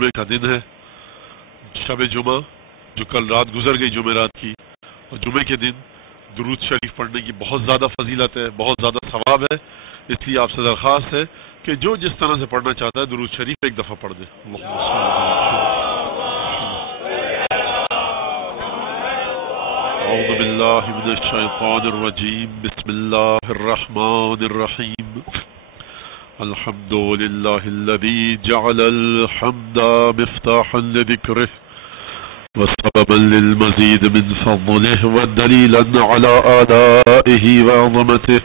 جمعے کا دن ہے، شب جمعہ جو کل رات گزر گئی جمعرات کی، اور جمعے کے دن درود شریف پڑھنے کی بہت زیادہ فضیلت ہے، بہت زیادہ ثواب ہے. اس لیے آپ سے درخواست ہے کہ جو جس طرح سے پڑھنا چاہتا ہے درود شریف ایک دفعہ پڑھ دے. اعوذ باللہ من الشیطان الرجیم، بسم اللہ الرحمن الرحیم. الحمد للہ الذی جعل الحمد مفتاحا لذکرہ وسببا للمزید من فضلہ ودلیلا علی آلائہ وعظمتہ،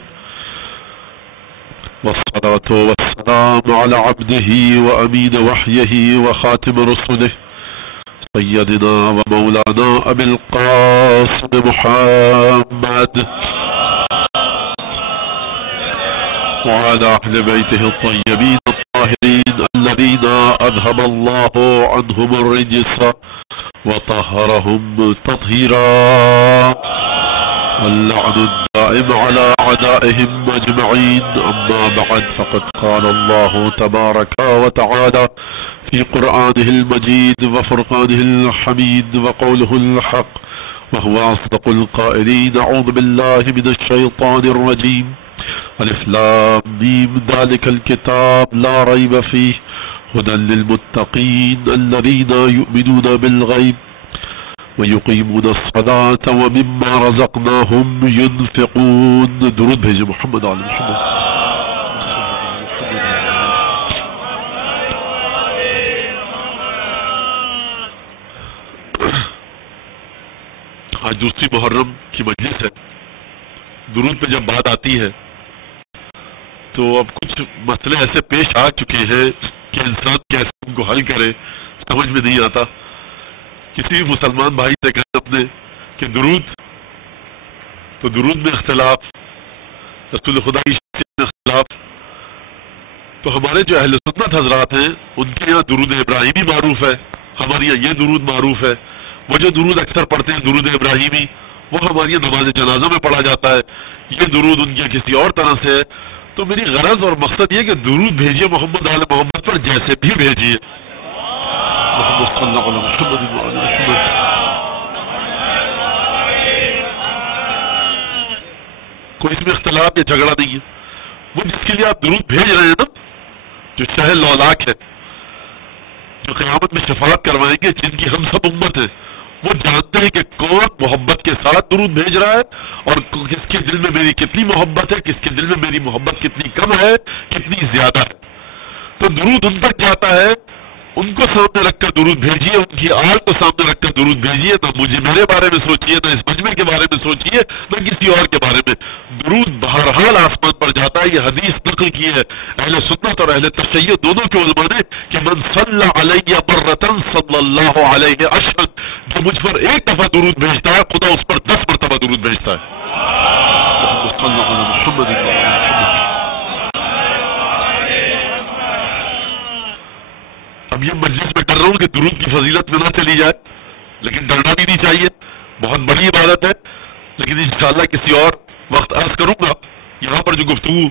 والصلاة والسلام على عبده وأمين وحيه وخاتم رسله سيدنا ومولانا أبي القاسم محمد وعلى أهل بيته الطيبين الطاهرين الذين أذهب الله عنهم الرجس وطهرهم تطهيرا، واللعن الدائم على أعدائهم أجمعين. أما بعد، فقد قال الله تبارك وتعالى في قرآنه المجيد وفرقانه الحميد وقوله الحق وهو أصدق القائلين. أعوذ بالله من الشيطان الرجيم. ألف لام ميم، ذلك الكتاب لا ريب فيه هدى للمتقين الذين يؤمنون بالغيب ويقيمون الصلاة ومما رزقناهم ينفقون. درود بھیجے محمد علی محمد. آج دوسری محرم کی مجلس ہے. درود پہ جب بات آتی ہے تو اب کچھ مسئلے ایسے پیش آ چکے ہیں کہ انسان کیسے ان کو حل کرے سمجھ میں نہیں آتا. کسی بھی مسلمان بھائی سے کہیں اپنے کہ درود، تو درود میں اختلاف، رسول خدا کی شریعت میں اختلاف. تو ہمارے جو اہل سنت حضرات ہیں ان کے یہاں درود ابراہیمی معروف ہے، ہمارے یہاں یہ درود معروف ہے. وہ جو درود اکثر پڑھتے ہیں درود ابراہیمی، وہ ہماری یہاں نماز جنازہ میں پڑھا جاتا ہے. یہ درود ان کے کسی اور طرح سے ہے. تو میری غرض اور مقصد یہ کہ درود بھیجیے محمد آل محمد پر، جیسے بھی بھیجیے. محمد صلی اللہ علیہ وسلم. کوئی اس میں اختلاف یا جھگڑا نہیں ہے. وہ جس کے لیے آپ درود بھیج رہے ہیں نا، جو شہ لولاک ہے، جو قیامت میں شفاعت کروائیں گے، جن کی ہم سب امت ہے، وہ جانتے ہیں کہ کون محبت کے ساتھ درود بھیج رہا ہے اور کس کے دل میں میری کتنی محبت ہے، کس کے دل میں میری محبت کتنی کم ہے، کتنی زیادہ ہے. تو درود ان تک جاتا ہے. ان کو سامنے رکھ کر درود بھیجیے، ان کی آل کو سامنے رکھ کر درود بھیجیے. نہ مجھے میرے بارے میں سوچیے، نہ اس مجمع کے بارے میں سوچیے، نہ کسی اور کے بارے میں. درود بہرحال آسمان پر جاتا ہے. یہ حدیث نقل کی ہے اہل سنت اور اہل تشیع دونوں کے علماء نے کہ من صلی علیہ مرۃ صلی اللہ علیہ عشرا، جو مجھ پر ایک دفعہ درود بھیجتا ہے خدا اس پر 10 مرتبہ درود بھیجتا ہے. اب یہ مجلس میں ڈر رہا ہوں کہ درود کی فضیلت میں نہ چلی جائے، لیکن ڈرنا بھی نہیں چاہیے. بہت بڑی عبادت ہے. لیکن انشاءاللہ کسی اور وقت عرض کروں گا. یہاں پر جو گفتگو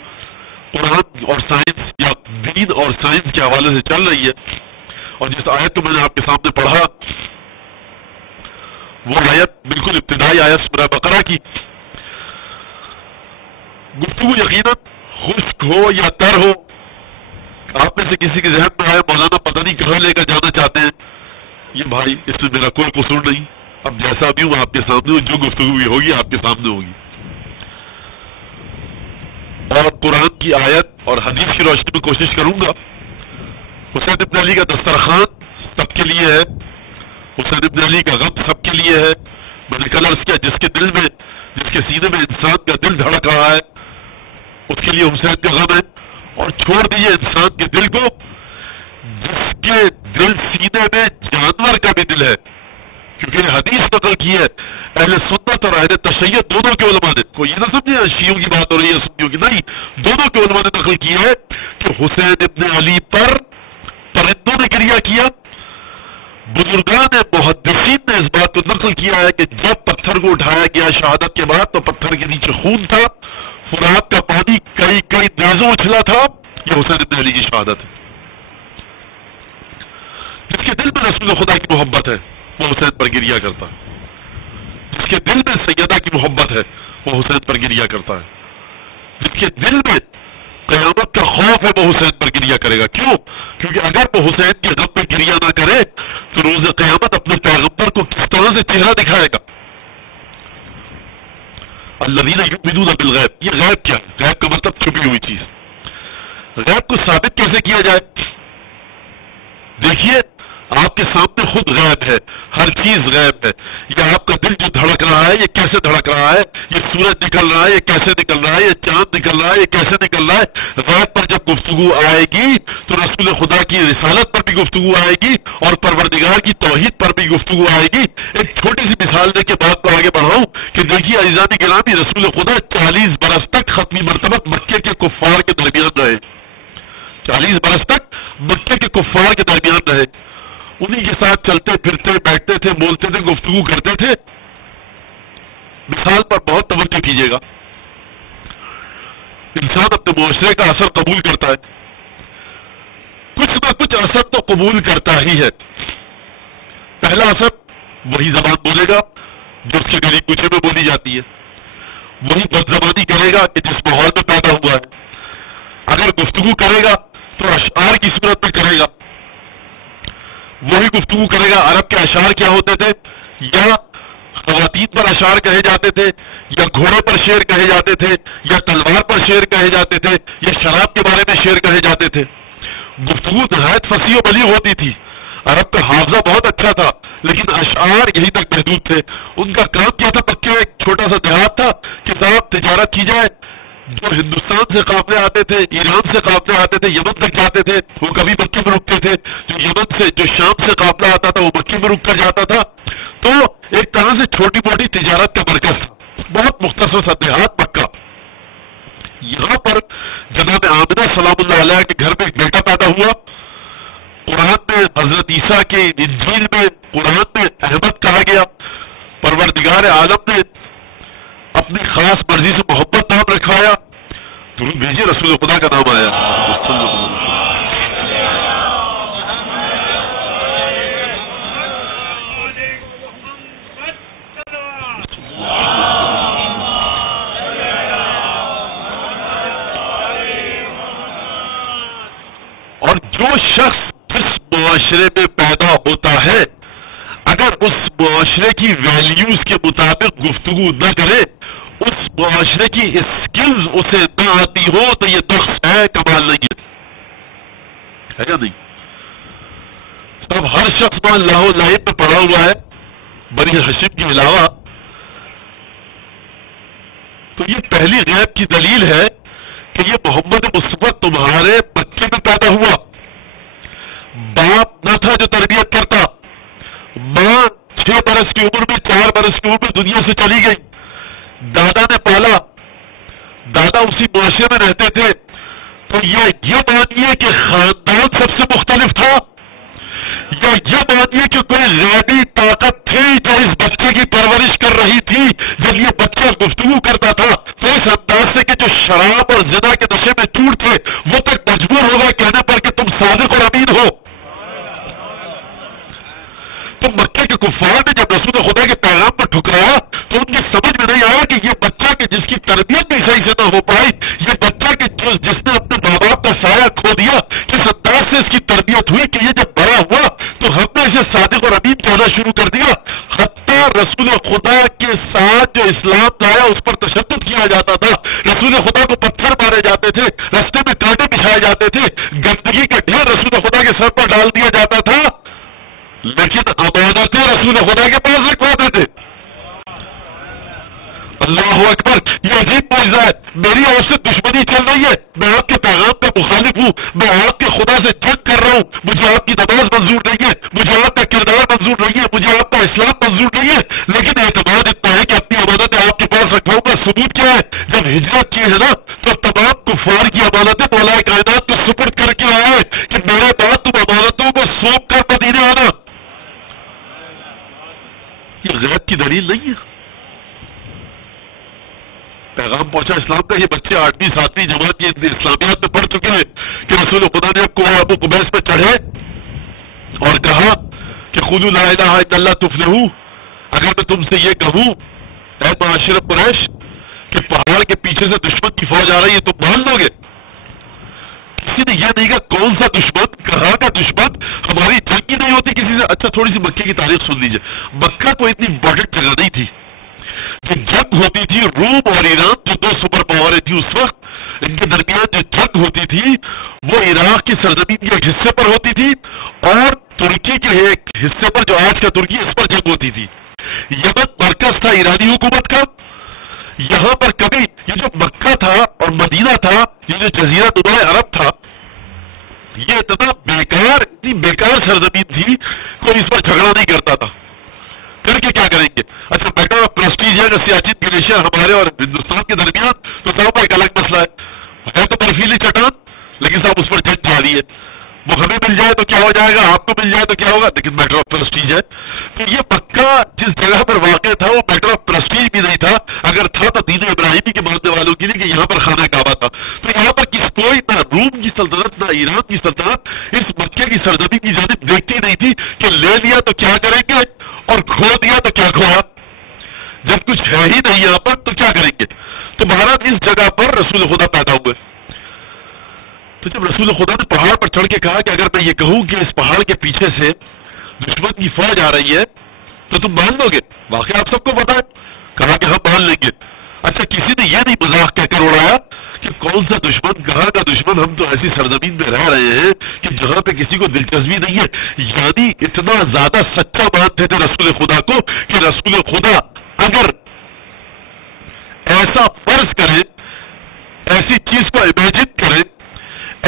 قرآن اور سائنس یا دین اور سائنس کے حوالے سے چل رہی ہے، اور جس آیت کو میں نے آپ کے سامنے پڑھا، وہ آیت بالکل ابتدائی آیت سورہ بقرہ کی. گفتگو یقیناً خشک ہو یا تر ہو، آپ میں سے کسی کے ذہن میں آئے مولانا پتہ نہیں کہاں لے کر جانا چاہتے ہیں، یہ بھائی اس میں میرا کوئی قصور نہیں. اب جیسا بھی ہوں آپ کے سامنے ہوں، جو گفتگو بھی ہوگی آپ کے سامنے ہوگی. اور قرآن کی آیت اور حدیث کی روشنی میں کوشش کروں گا. حسین ابن علی کا دسترخوان سب کے لیے ہے، حسین ابن علی کا غم سب کے لیے ہے. میں نے کل عرض کیا جس کے دل میں، جس کے سینے میں انسان کا دل دھڑک رہا ہے اس کے لیے حسین کا غم ہے. اور چھوڑ دیجیے انسان کے دل کو، جس کے دل سینے میں جانور کا بھی دل ہے، کیونکہ حدیث نقل کی ہے اہل سنت اور اہل تشیع دونوں کے علماء نے. کوئی یہ نہ سمجھے شیعوں کی بات ہو رہی ہے سنیوں کی، نہیں، دونوں کے علماء نے نقل کی ہے کہ حسین ابن علی پر پرندوں نے گریہ کیا. بزرگان محدثین نے اس بات کو نقل کیا ہے کہ جب پتھر کو اٹھایا گیا شہادت کے بعد تو پتھر کے نیچے خون تھا، فرات کا پانی کئی کئی نیزوں اچھلا تھا. یہ حسین ابن علی کی شہادت ہے. جس کے دل میں رسول خدا کی محبت ہے وہ حسین پر گریا کرتا ہے، جس کے دل میں سیدہ کی محبت ہے وہ حسین پر گریا کرتا ہے، جس کے دل میں قیامت کا خوف ہے وہ حسین پر گریا کرے گا. کیوں؟ کیونکہ اگر وہ حسین کے غم پہ گریا نہ کرے تو روز قیامت اپنے پیغمبر کو کس طرح سے چہرہ دکھائے گا. الذین یؤمنون بالغیب، یہ غیب کیا ہے؟ غیب کا مطلب چھپی ہوئی چیز. غیب کو ثابت کیسے کیا جائے؟ دیکھیے آپ کے سامنے خود غیب ہے، ہر چیز غیب ہے. یہ آپ کا دل جو دھڑک رہا ہے یہ کیسے دھڑک رہا ہے، یہ سورج نکل رہا ہے یہ کیسے نکل رہا ہے، یہ چاند نکل رہا ہے یہ کیسے نکل رہا ہے. غیب پر جب گفتگو آئے گی تو رسول خدا کی رسالت پر بھی گفتگو آئے گی اور پروردگار کی توحید پر بھی گفتگو آئے گی. ایک چھوٹی سی مثال دے کے بات کو آگے بڑھاؤں کہ دیکھیے عزیزان گرامی، رسول خدا 40 برس تک ختمی مرتبہ مکے کے کفار کے درمیان رہے، 40 برس تک مکے کے کفار کے درمیان رہے، انہی کے ساتھ چلتے پھرتے بیٹھتے تھے، بولتے تھے، گفتگو کرتے تھے. مثال پر بہت توجہ کیجیے گا. انسان اپنے معاشرے کا اثر قبول کرتا ہے، کچھ نہ کچھ اثر تو قبول کرتا ہی ہے. پہلا اثر وہی زبان بولے گا جو اس کے گلی کوچے میں بولی جاتی ہے، وہی بدزبانی کرے گا کہ جس ماحول میں پیدا ہوا ہے. اگر گفتگو کرے گا تو اشعار کی صورت میں کرے گا، وہی گفتگو کرے گا. عرب کے اشعار کیا ہوتے تھے؟ یا خواتین پر اشعار کہے جاتے تھے، یا گھوڑے پر شعر کہے جاتے تھے، یا تلوار پر شعر کہے جاتے تھے، یا شراب کے بارے میں شعر کہے جاتے تھے. گفتگو نہایت فصیح و بلیغ ہوتی تھی. عرب کا حافظہ بہت اچھا تھا لیکن اشعار یہیں تک محدود تھے. ان کا کام کیا تھا؟ مکے میں ایک چھوٹا سا دیہات تھا کہ صاحب تجارت کی جائے. جو ہندوستان سے قافلے آتے تھے، ایران سے قافلے آتے تھے، یمن تک جاتے تھے، وہ کبھی مکے میں رکتے تھے. جو یمن سے، جو شام سے قافلہ آتا تھا وہ مکے میں رک کر جاتا تھا. تو ایک طرح سے چھوٹی موٹی تجارت کا مرکز تھا، بہت مختصر سا دیہات مکہ. یہاں پر جناب آمنہ سلام اللہ علیہ کے گھر میں ایک بیٹا پیدا ہوا. قرآن میں حضرت عیسیٰ کے انجیل میں، قرآن میں احمد کہا گیا. پروردگار عالم نے اپنی خاص مرضی سے محبت نام رکھوایا، درود بھیجیے، رسول خدا کا نام آیا. اور جو شخص جس معاشرے میں پیدا ہوتا ہے اگر اس معاشرے کی ویلیوز کے مطابق گفتگو نہ کرے، اس معاشرے کی اسکلز اسے نہ آتی ہو تو یہ نقص ہے، کمال نہیں ہے یا نہیں؟ اب ہر شخص مان لاہو لائن میں پڑا ہوا ہے بنی ہاشم کے علاوہ، تو یہ پہلی غیب کی دلیل ہے کہ یہ محمد مصطفیٰ تمہارے بچے میں پیدا ہوا. باپ نہ تھا جو تربیت کرتا، ماں 6 برس کی عمر میں، 4 برس کی عمر میں دنیا سے چلی گئی. دادا نے پالا، دادا اسی معاشرے میں رہتے تھے. تو یہ مانیے کہ خاندان سب سے مختلف تھا، یا یہ مانیے کہ کوئی غیبی طاقت تھی جو اس بچے کی پرورش کر رہی تھی. جب یہ بچہ گفتگو کرتا تھا تو اس انداز سے کہ جو شراب اور زنا کے نشے میں چور تھے وہ تک مجبور ہوگا کہنے پر کہ تم صادق اور امین ہو. تو مکے کے کفار نے جب رسول خدا کے پیغام پر ٹھکرایا تو ان کی سمجھ میں نہیں آیا کہ یہ بچہ کہ جس کی تربیت بھی صحیح سے نہ ہو پائی، یہ بچہ کہ جس نے اپنے ماں باپ کا سایہ کھو دیا، کس انداز سے اس کی تربیت ہوئی کہ یہ جب بڑا ہوا تو ہم نے اسے صادق اور امین کہنا شروع کر دیا. حتیٰ رسول خدا کے ساتھ جو اسلام لایا اس پر تشدد کیا جاتا تھا. رسول خدا کو پتھر مارے جاتے تھے، رستے میں کانٹے بچھائے جاتے تھے، گندگی کا ڈھیر رسول خدا کے سر پر ڈال دیا جاتا تھا، لیکن امانتیں رسول خدا کے پاس رکھواتے تھے. اللہ اکبر، یہ عجیب معجزہ ہے. میری اور سے دشمنی چل رہی ہے، میں آپ کے پیغام کا مخالف ہوں، میں آپ کے خدا سے جنگ کر رہا ہوں، مجھے آپ کی نماز منظور نہیں ہے، مجھے آپ کا کردار منظور نہیں ہے، مجھے آپ کا اسلام منظور نہیں ہے، لیکن اعتماد اتنا ہے کہ اپنی امانتیں آپ کے پاس رکھواؤں گا. ثبوت کیا ہے؟ جب ہجرت کی ہے نا تو تمام کفار کی امانتیں مولا کائنات کو سپرد کر کے آئے کہ میرے بعد تم امانتوں کو سونپ کر مدینے آنا. یہ غیب کی دلیل نہیں ہے. پیغام پہنچا اسلام کا. یہ بچے 8ویں 7ویں جماعت کی اسلامیات میں پڑھ چکے ہیں کہ رسول خدا نے اب ابو قبیس پہ چڑھے اور کہا کہ قولوا لا الہ الا اللہ تفلحوا، اگر میں تم سے یہ کہوں اے معاشر قریش کہ پہاڑ کے پیچھے سے دشمن کی فوج آ رہی ہے تو مان لو گے؟ کسی نے یہ نہیں کہا کون سا دشمن، کہاں کا دشمن، ہماری جنگ ہی نہیں ہوتی کسی سے۔ اچھا تھوڑی سی مکے کی تاریخ سن لیجئے، مکہ کوئی اتنی امپورٹنٹ جگہ نہیں تھی، جو جنگ ہوتی تھی روم اور ایران جو دو سپر پاوریں تھی اس وقت، ان کے درمیان جو جنگ ہوتی تھی وہ عراق کی سرزمین کے ایک حصے پر ہوتی تھی اور ترکی کے ایک حصے پر جو آج کا ترکی اس پر جنگ ہوتی تھی۔ یمن مرکز تھا ایرانی حکومت کا، یہاں پر کبھی یہ جو مکہ تھا اور مدینہ تھا، یہ جو جزیرہ نما عرب تھا، یہ اتنا بیکار، اتنی بیکار سرزمین تھی کوئی اس پر جھگڑا نہیں کرتا تھا، کر کے کیا کریں گے؟ اچھا میٹر آف پرسٹیج ہے کہ سیاچن گلیشیر ہمارے اور ہندوستان کے درمیان، تو صاحب ایک الگ مسئلہ ہے تو برفیلی چٹان، لیکن صاحب اس پر جنگ جاری ہے، وہ ہمیں مل جائے تو کیا ہو جائے گا، آپ کو مل جائے تو کیا ہوگا، لیکن میٹر آف پرسٹیج ہے۔ تو یہ مکہ جس جگہ پر واقع تھا وہ میٹر آف پرسٹیج بھی نہیں تھا، اگر تھا تو دین ابراہیمی کے ماننے والوں کے لیے کہ یہاں پر خانہ کعبہ تھا، تو یہاں پر کوئی نہ روم کی سلطنت نہ ایران کی سلطنت اس مکے کی سرزمین کی جانب دیکھتی نہیں تھی کہ لے لیا تو کیا کریں گے اور کھو دیا تو کیا کھویا، جب کچھ ہے ہی نہیں یہاں پر تو کیا کریں گے۔ تو مہاراج اس جگہ پر رسول خدا پیدا ہوئے، تو جب رسول خدا نے پہاڑ پر چڑھ کے کہا کہ اگر میں یہ کہوں کہ اس پہاڑ کے پیچھے سے دشمن کی فوج آ رہی ہے تو تم مان لو گے، واقعی آپ سب کو پتا ہے، کہا کہ ہم مان لیں گے۔ اچھا کسی نے یہ نہیں مذاق کہہ کر اڑایا کہ کون سا دشمن، کہاں کا دشمن، ہم تو ایسی سرزمین میں رہ رہے ہیں کہ جہاں پہ کسی کو دلچسپی نہیں ہے، یعنی اتنا زیادہ سچا مانتے تھے رسول خدا کو کہ رسول خدا اگر ایسا فرض کرے، ایسی چیز کو امیجن کرے،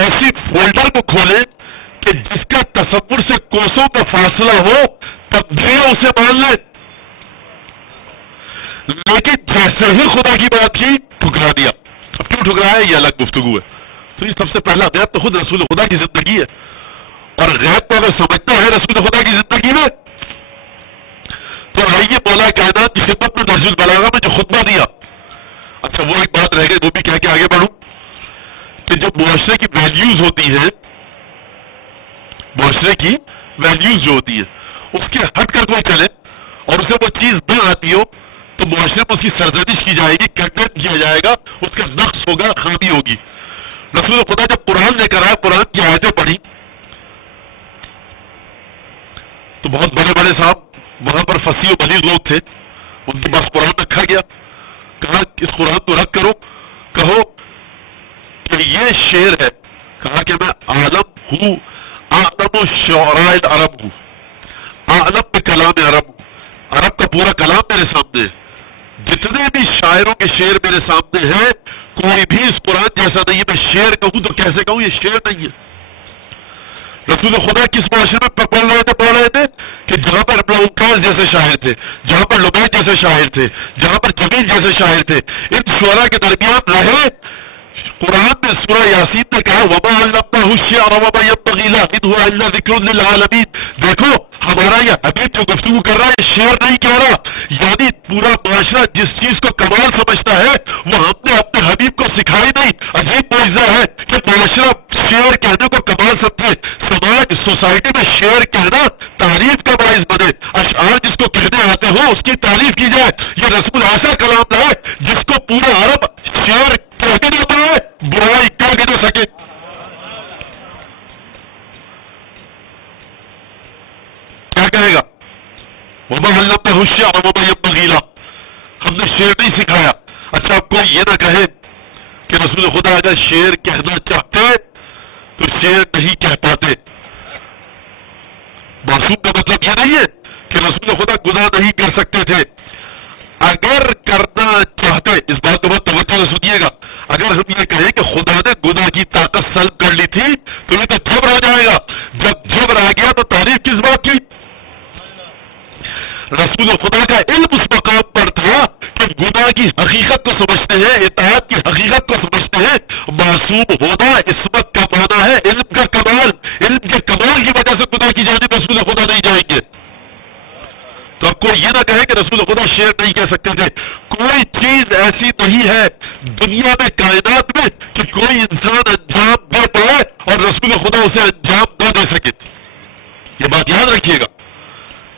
ایسی فولڈر کو کھولے کہ جس کا تصور سے کوسوں کا فاصلہ ہو تب بھی اسے مان لے، لیکن جیسے ہی خدا کی بات کی ٹھکرا دیا۔ اب کیوں ٹھکرایا یہ الگ گفتگو ہے۔ تو یہ سب سے پہلا غیب تو خود رسول خدا کی زندگی ہے، اور غیب کو اگر سمجھنا ہے رسول خدا کی زندگی میں تو آئیے مولا کائنات کی خدمت میں نہج البلاغہ میں جو خطبہ دیا۔ اچھا وہ ایک بات رہ گئی، وہ بھی کہہ کے آگے بڑھوں کہ جو معاشرے کی ویلیوز ہوتی ہے، معاشرے کی ویلیوز جو ہوتی ہے اس کے ہٹ کر کوئی چلے اور اسے وہ چیز نہ آتی ہو تو معاشرے میں اس کی سرزنش کی جائے گی، کنڈیم کیا جائے گا، اس کا نقص ہوگا، خامی ہوگی۔ رسول خدا جب قرآن لے کر آیا، قرآن کی آیتیں پڑھی تو بہت بڑے بڑے صاحب وہاں پر فصیح و بلیغ لوگ تھے، ان کے پاس قرآن رکھا گیا، کہا اس قرآن کو رکھ کرو، کہو کہ یہ شعر ہے، کہا کہ میں عالم ہوں، اعلم الشعراء العرب ہوں، عالم میں کلام عرب ہوں، عرب کا پورا کلام میرے سامنے ہے، جتنے بھی شاعروں کے شعر میرے سامنے ہیں کوئی بھی اس قرآن جیسا نہیں ہے۔ میں شعر کہوں تو کیسے کہوں، یہ شعر نہیں ہے۔ رسول خدا کس معاشرے میں پڑھ رہے تھے کہ جہاں پر ابن عکاظ جیسے شاعر تھے، جہاں پر لبید جیسے شاعر تھے، جہاں پر جمیل جیسے شاعر تھے، ان شعراء کے درمیان رہے۔ قرآن میں سورہ یاسین نے کہا وَمَا عَلَّمْنَاهُ الشِّعْرَ وَمَا يَنبَغِي لَهُ إِنْ هُوَ إِلَّا ذِكْرٌ لِّلْعَالَمِينَ۔ دیکھو ہمارا یہ حبیب جو گفتگو کر رہا ہے شعر نہیں کہہ رہا، یعنی پورا معاشرہ جس چیز کو کمال سمجھتا ہے وہ ہم نے اپنے حبیب کو سکھائی نہیں۔ عجیب معجزہ ہے کہ معاشرہ شعر کہنے کو کمال سمجھے، سماج سوسائٹی میں شعر کہنا تعریف کا باعث بنے، اشعار جس کو کہنے آتے ہو اس کی تعریف کی جائے۔ یہ رسول ایسا کلام ہے جس کو پورا عرب شعر کہہ کے دیتا ہے، برائی کر کے نہ سکے۔ کیا کہے گا وَمَا عَلَّمْنَاهُ الشِّعْرَ وَمَا يَنبَغِي لَهُ، ہم نے شعر نہیں سکھایا۔ اچھا اب کوئی یہ نہ کہے کہ رسول خدا اگر شعر کہنا چاہتے تو شعر نہیں کہہ پاتے۔ معصوم کا مطلب یہ نہیں ہے کہ رسول خدا گناہ نہیں کر سکتے تھے، اگر کرنا چاہتے، اس بات کو بہت توجہ سے سنیے گا، اگر ہم یہ کہیں کہ خدا نے گناہ کی طاقت سلب کر لی تھی تو یہ تو جبر آ جائے گا، جب جبر آ گیا تو تعریف کس بات کی؟ رسول خدا کا علم اس مقام پر تھا کہ گناہ کی حقیقت کو سمجھتے ہیں، اطاعت کی حقیقت کو سمجھتے ہیں۔ معصوم ہونا عصمت کا معنی ہے، علم کا کمال، علم کے کمال کی وجہ سے گناہ کی جانب رسول خدا نہیں جائیں گے۔ تو اب کوئی یہ نہ کہے کہ رسول خدا شعر نہیں کہہ سکتے تھے۔ کوئی چیز ایسی نہیں ہے دنیا میں، کائنات میں، کہ کوئی انسان انجام دے پائے اور رسول خدا اسے انجام نہ دے سکے۔ یہ بات یاد رکھیے گا.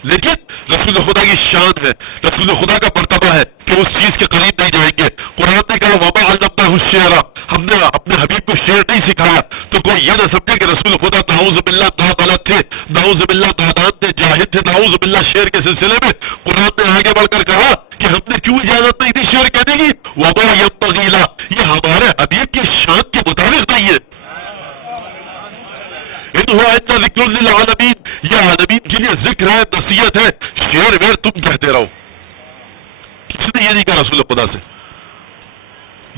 لیکن رسول خدا کی شان ہے، رسول خدا کا مرتبہ ہے کہ اس چیز کے قریب نہیں جائیں گے. قرآن نے کہا وما علمناہ الشعر، ہم نے اپنے حبیب کو شعر نہیں سکھایا. تو کوئی یہ نہ سمجھے کہ رسول خدا نعوذ باللہ نابلد تھے، نعوذ باللہ نادان تھے، جاہل تھے، نعوذ باللہ شعر کے سلسلے میں. قرآن نے آگے بڑھ کر کہا کہ ہم نے کیوں اجازت نہیں دی شعر کہنے کی. وما ينبغي له، یہ ہمارے حبیب کی شان کے مطابق نہیں ہے. ان ہوا اتنا ذکر للعالمین، یہ عالمین کے لیے ذکر ہے، نصیحت ہے. شعر ویر تم کہتے رہو. کسی نے یہ نہیں کہا رسول خدا سے.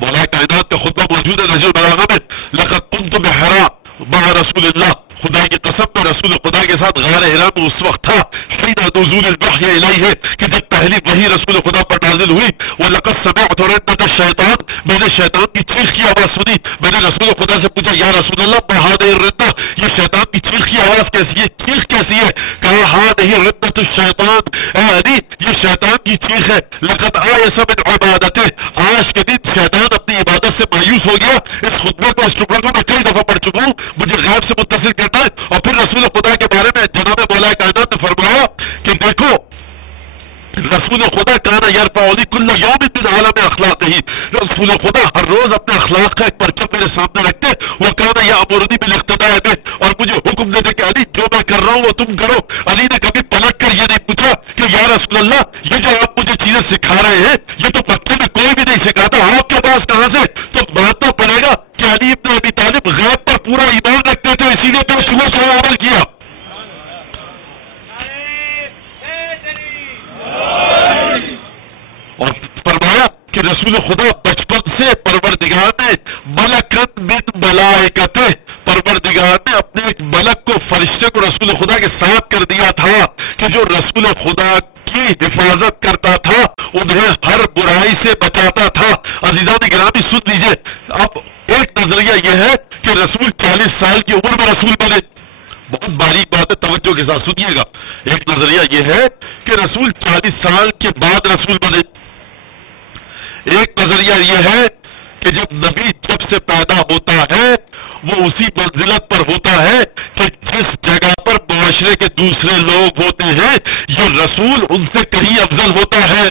مولا کائنات کا خطبہ موجود ہے نہج البلاغہ میں، لقد كنت بحرا مع رسول اللہ، خدا کی قسم میں رسول خدا کے ساتھ غار حرا میں اس وقت تھا حین نزول الوحی الیہ، کہ جب پہلی وحی رسول خدا پر نازل ہوئی. وَلَقَدْ سَمِعْتُ رَنَّةَ الشَّيْطَانِ، میں نے شیطان کی چیخ کی آواز سنی. میں نے رسول خدا سے پوچھا یا رسول اللہ ما هذه الرنة، یہ شیطان کی چیخ کی آواز کیسی ہے، چیخ کیسی ہے؟ کہا هذه رنة الشیطان، اے علی یہ شیطان کی چیخ ہے. لقد آیس من عبادته، آج کے دن شیطان اپنی عبادت سے مایوس ہو گیا. اس خطبے کو، اس ٹکڑے کو میں کئی دفعہ پڑھ چکا ہوں، مجھے غیب سے متصل کرنا ہے. اور پھر رسول خدا کے بارے میں جناب مولا کائنات نے فرمایا کہ دیکھو رسول خدا کانا یرفع کل یوم من عالم اخلاقہ، رسول خدا ہر روز اپنے اخلاق کا ایک پرچم میرے سامنے رکھتے. وہ کانا یامرنی بالاقتداء بہ، اور مجھے حکم دیتے کہ علی جو میں کر رہا ہوں وہ تم کرو. علی نے کبھی پلٹ کر یہ نہیں پوچھا کہ یا رسول اللہ یہ جو آپ مجھے چیزیں سکھا رہے ہیں یہ تو مکے میں کوئی بھی نہیں سکھاتا، آپ کے پاس کہاں سے؟ تو ماننا پڑے گا کہ علی ابن ابی طالب غیب پر پورا ایمان رکھتے تھے، اسی لیے تو شروع سے عمل کیا. اور فرمایا کہ رسول خدا بچپن سے پروردگار نے ملکت من ملائکتہ، پروردگار نے اپنے ایک ملک کو، فرشتے کو رسول خدا کے ساتھ کر دیا تھا کہ جو رسول خدا کی حفاظت کرتا تھا، انہیں ہر برائی سے بچاتا تھا. عزیزان گرامی سن لیجئے، اب ایک نظریہ یہ ہے کہ رسول 40 سال کی عمر میں رسول بنے. بہت باریک بات ہے، توجہ کے ساتھ سنیے گا. ایک نظریہ یہ ہے کہ رسول 40 سال کے بعد رسول بنے. ایک نظریہ یہ ہے کہ جب نبی جب سے پیدا ہوتا ہے وہ اسی منزلت پر ہوتا ہے کہ جس جگہ پر معاشرے کے دوسرے لوگ ہوتے ہیں یہ رسول ان سے کہیں افضل ہوتا ہے.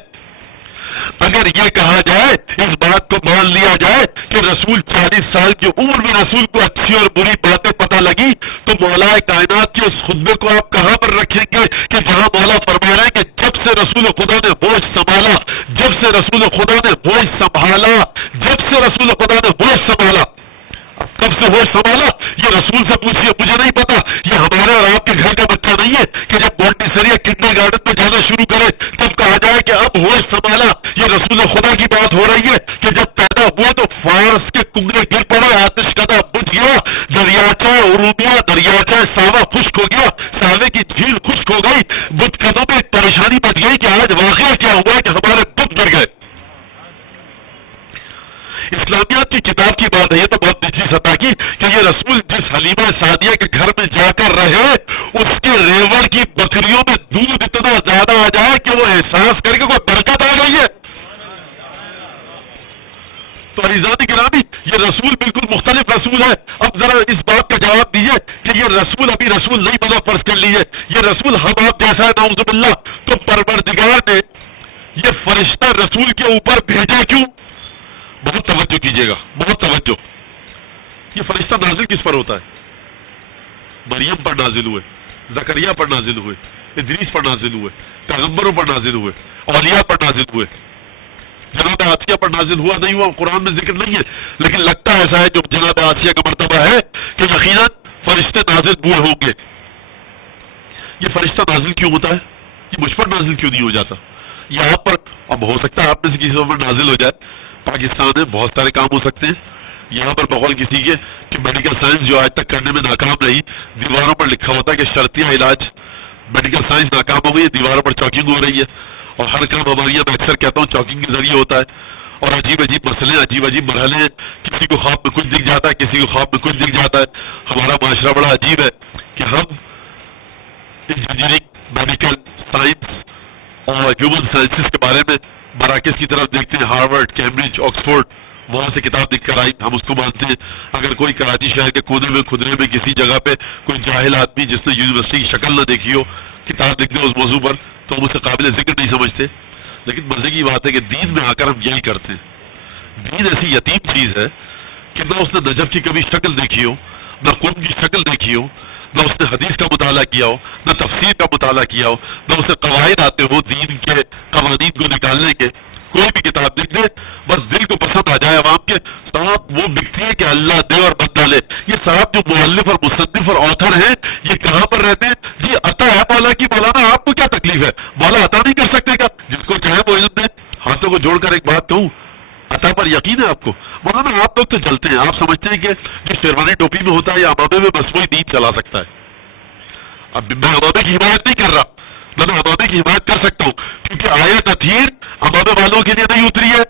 اگر یہ کہا جائے، اس بات کو مان لیا جائے کہ رسول 40 سال کی عمر میں رسول کو اچھی اور بری باتیں پتہ لگی، تو مولا کائنات کے اس خطبے کو آپ کہاں پر رکھیں گے کہ جہاں مولا فرما رہے ہیں کہ جب سے رسول خدا نے ہوش سنبھالا، جب سے رسول خدا نے ہوش سنبھالا، جب سے رسول خدا نے ہوش سنبھالا. کب سے ہوش سنبھالا یہ رسول سے پوچھیے، مجھے نہیں پتا. یہ ہمارے اور آپ کے گھر کا بچہ نہیں ہے کہ جب مونٹیسری کنڈر گارڈن میں جانا شروع کرے تب کہا جائے کہ اب ہوش سنبھالا. یہ رسول خدا کی بات ہو رہی ہے کہ جب پیدا ہوا تو فارس کے کنگرے گر پڑے، آتش کدہ بجھ گیا، دریاچہ ارومیہ، دریاچہ ساوا خشک ہو گیا، ساوے کی جھیل خشک ہو گئی. بت قدوں میں ایک پریشانی بچ گئی کہ آج واقعہ کیا ہوا ہے کہ ہمارے بت گر گئے. اسلامیات کی کتاب کی بات ہے، یہ تو بہت نچلی سطح کی کہ یہ رسول جس حلیمہ سعدیہ کے گھر میں جا کر رہے اس کے ریوڑ کی بکریوں میں دودھ اتنا زیادہ آ جائے کہ وہ احساس کر کے کوئی برکت آ گئی ہے. تو عزیزان گرامی یہ رسول بالکل مختلف رسول ہے. اب ذرا اس بات کا جواب دیجئے کہ یہ رسول ابھی رسول نہیں بنا، فرض کر لیجئے یہ رسول ہم آپ جیسا ہے نعوذ باللہ، تو پروردگار نے یہ فرشتہ رسول کے اوپر بھیجا کیوں؟ بہت توجہ کیجئے گا، بہت توجہ. یہ فرشتہ نازل کس پر ہوتا ہے؟ مریم پر نازل ہوئے، زکریا پر نازل ہوئے، ادریس پر نازل ہوئے، پیغمبروں پر نازل ہوئے، اولیاء پر نازل ہوئے. جناب آسیہ پر نازل ہوا نہیں ہوا قرآن میں ذکر نہیں ہے، لیکن لگتا ایسا ہے جو جناب آسیہ کا مرتبہ ہے کہ یقیناً فرشتے نازل ہوئے ہوں گے. یہ فرشتہ نازل کیوں ہوتا ہے؟ یہ مجھ پر نازل کیوں نہیں ہو جاتا؟ یہاں پر اب ہو سکتا ہے آپ میں سے کسی پر نازل ہو جائے. پاکستان میں بہت سارے کام ہو سکتے ہیں. یہاں پر بقول کسی کے کہ میڈیکل سائنس جو آج تک کرنے میں ناکام رہی، دیواروں پر لکھا ہوتا ہے کہ شرطیہ علاج، میڈیکل سائنس ناکام ہو گئی، دیواروں پر چاکنگ ہو رہی ہے. اور ہر کام ہمارے یہاں میں اکثر کہتا ہوں چاکنگ کے ذریعے ہوتا ہے. اور عجیب عجیب مسئلے، عجیب عجیب مرحلے ہیں. کسی کو خواب میں کچھ دکھ جاتا ہے، کسی کو خواب میں کچھ دکھ جاتا ہے. ہمارا معاشرہ بڑا عجیب ہے کہ ہم انجینئرنگ، میڈیکل سائنس اور ہیومن سائنسز کے بارے میں مراکز کی طرف دیکھتے ہیں، ہارورڈ، کیمبرج، آکسفورڈ، وہاں سے کتاب لکھ کر آئی، ہم اس کو مانتے ہیں. اگر کوئی کراچی شہر کے کونے میں خدرے میں کسی جگہ پہ کوئی جاہل آدمی جس نے یونیورسٹی کی شکل نہ دیکھی ہو کتاب لکھ دے اس موضوع پر تو ہم اسے قابل ذکر نہیں سمجھتے. لیکن مزے کی بات ہے کہ دین میں آ کر ہم یہی کرتے ہیں. دین ایسی یتیم چیز ہے کہ نہ اس نے نجف کی کبھی شکل دیکھی ہو، نہ قوم کی شکل دیکھی ہو، نہ اس نے حدیث کا مطالعہ کیا ہو، نہ تفسیر کا مطالعہ کیا ہو، نہ اسے قواعد آتے ہو دین کے قوانین کو نکالنے کے. کوئی بھی کتاب لکھ دے بس دل کو پسند آ جائے عوام کے، صاحب وہ بکتی ہے کہ اللہ دے اور بندہ لے. یہ صاحب جو مؤلف اور مصنف اور آتھر ہیں یہ کہاں پر رہتے ہیں؟ یہ عطا ہے مولا کی. مولانا آپ کو کیا تکلیف ہے؟ مولا عطا نہیں کر سکتے کیا؟ جس کو چاہے وہ علم دے. ہاتھوں کو جوڑ کر ایک بات کہوں، عطا پر یقین ہے آپ کو؟ مولانا آپ لوگ تو چلتے ہیں، آپ سمجھتے ہیں کہ جو شیروانی ٹوپی میں ہوتا ہے یا امامے میں بس وہی دین چلا سکتا ہے. اب میں امامے کی حمایت نہیں کر رہا، میں امامے کی حمایت کر سکتا ہوں کیونکہ آیت اطہیر امامے والوں کے لیے نہیں اتری ہے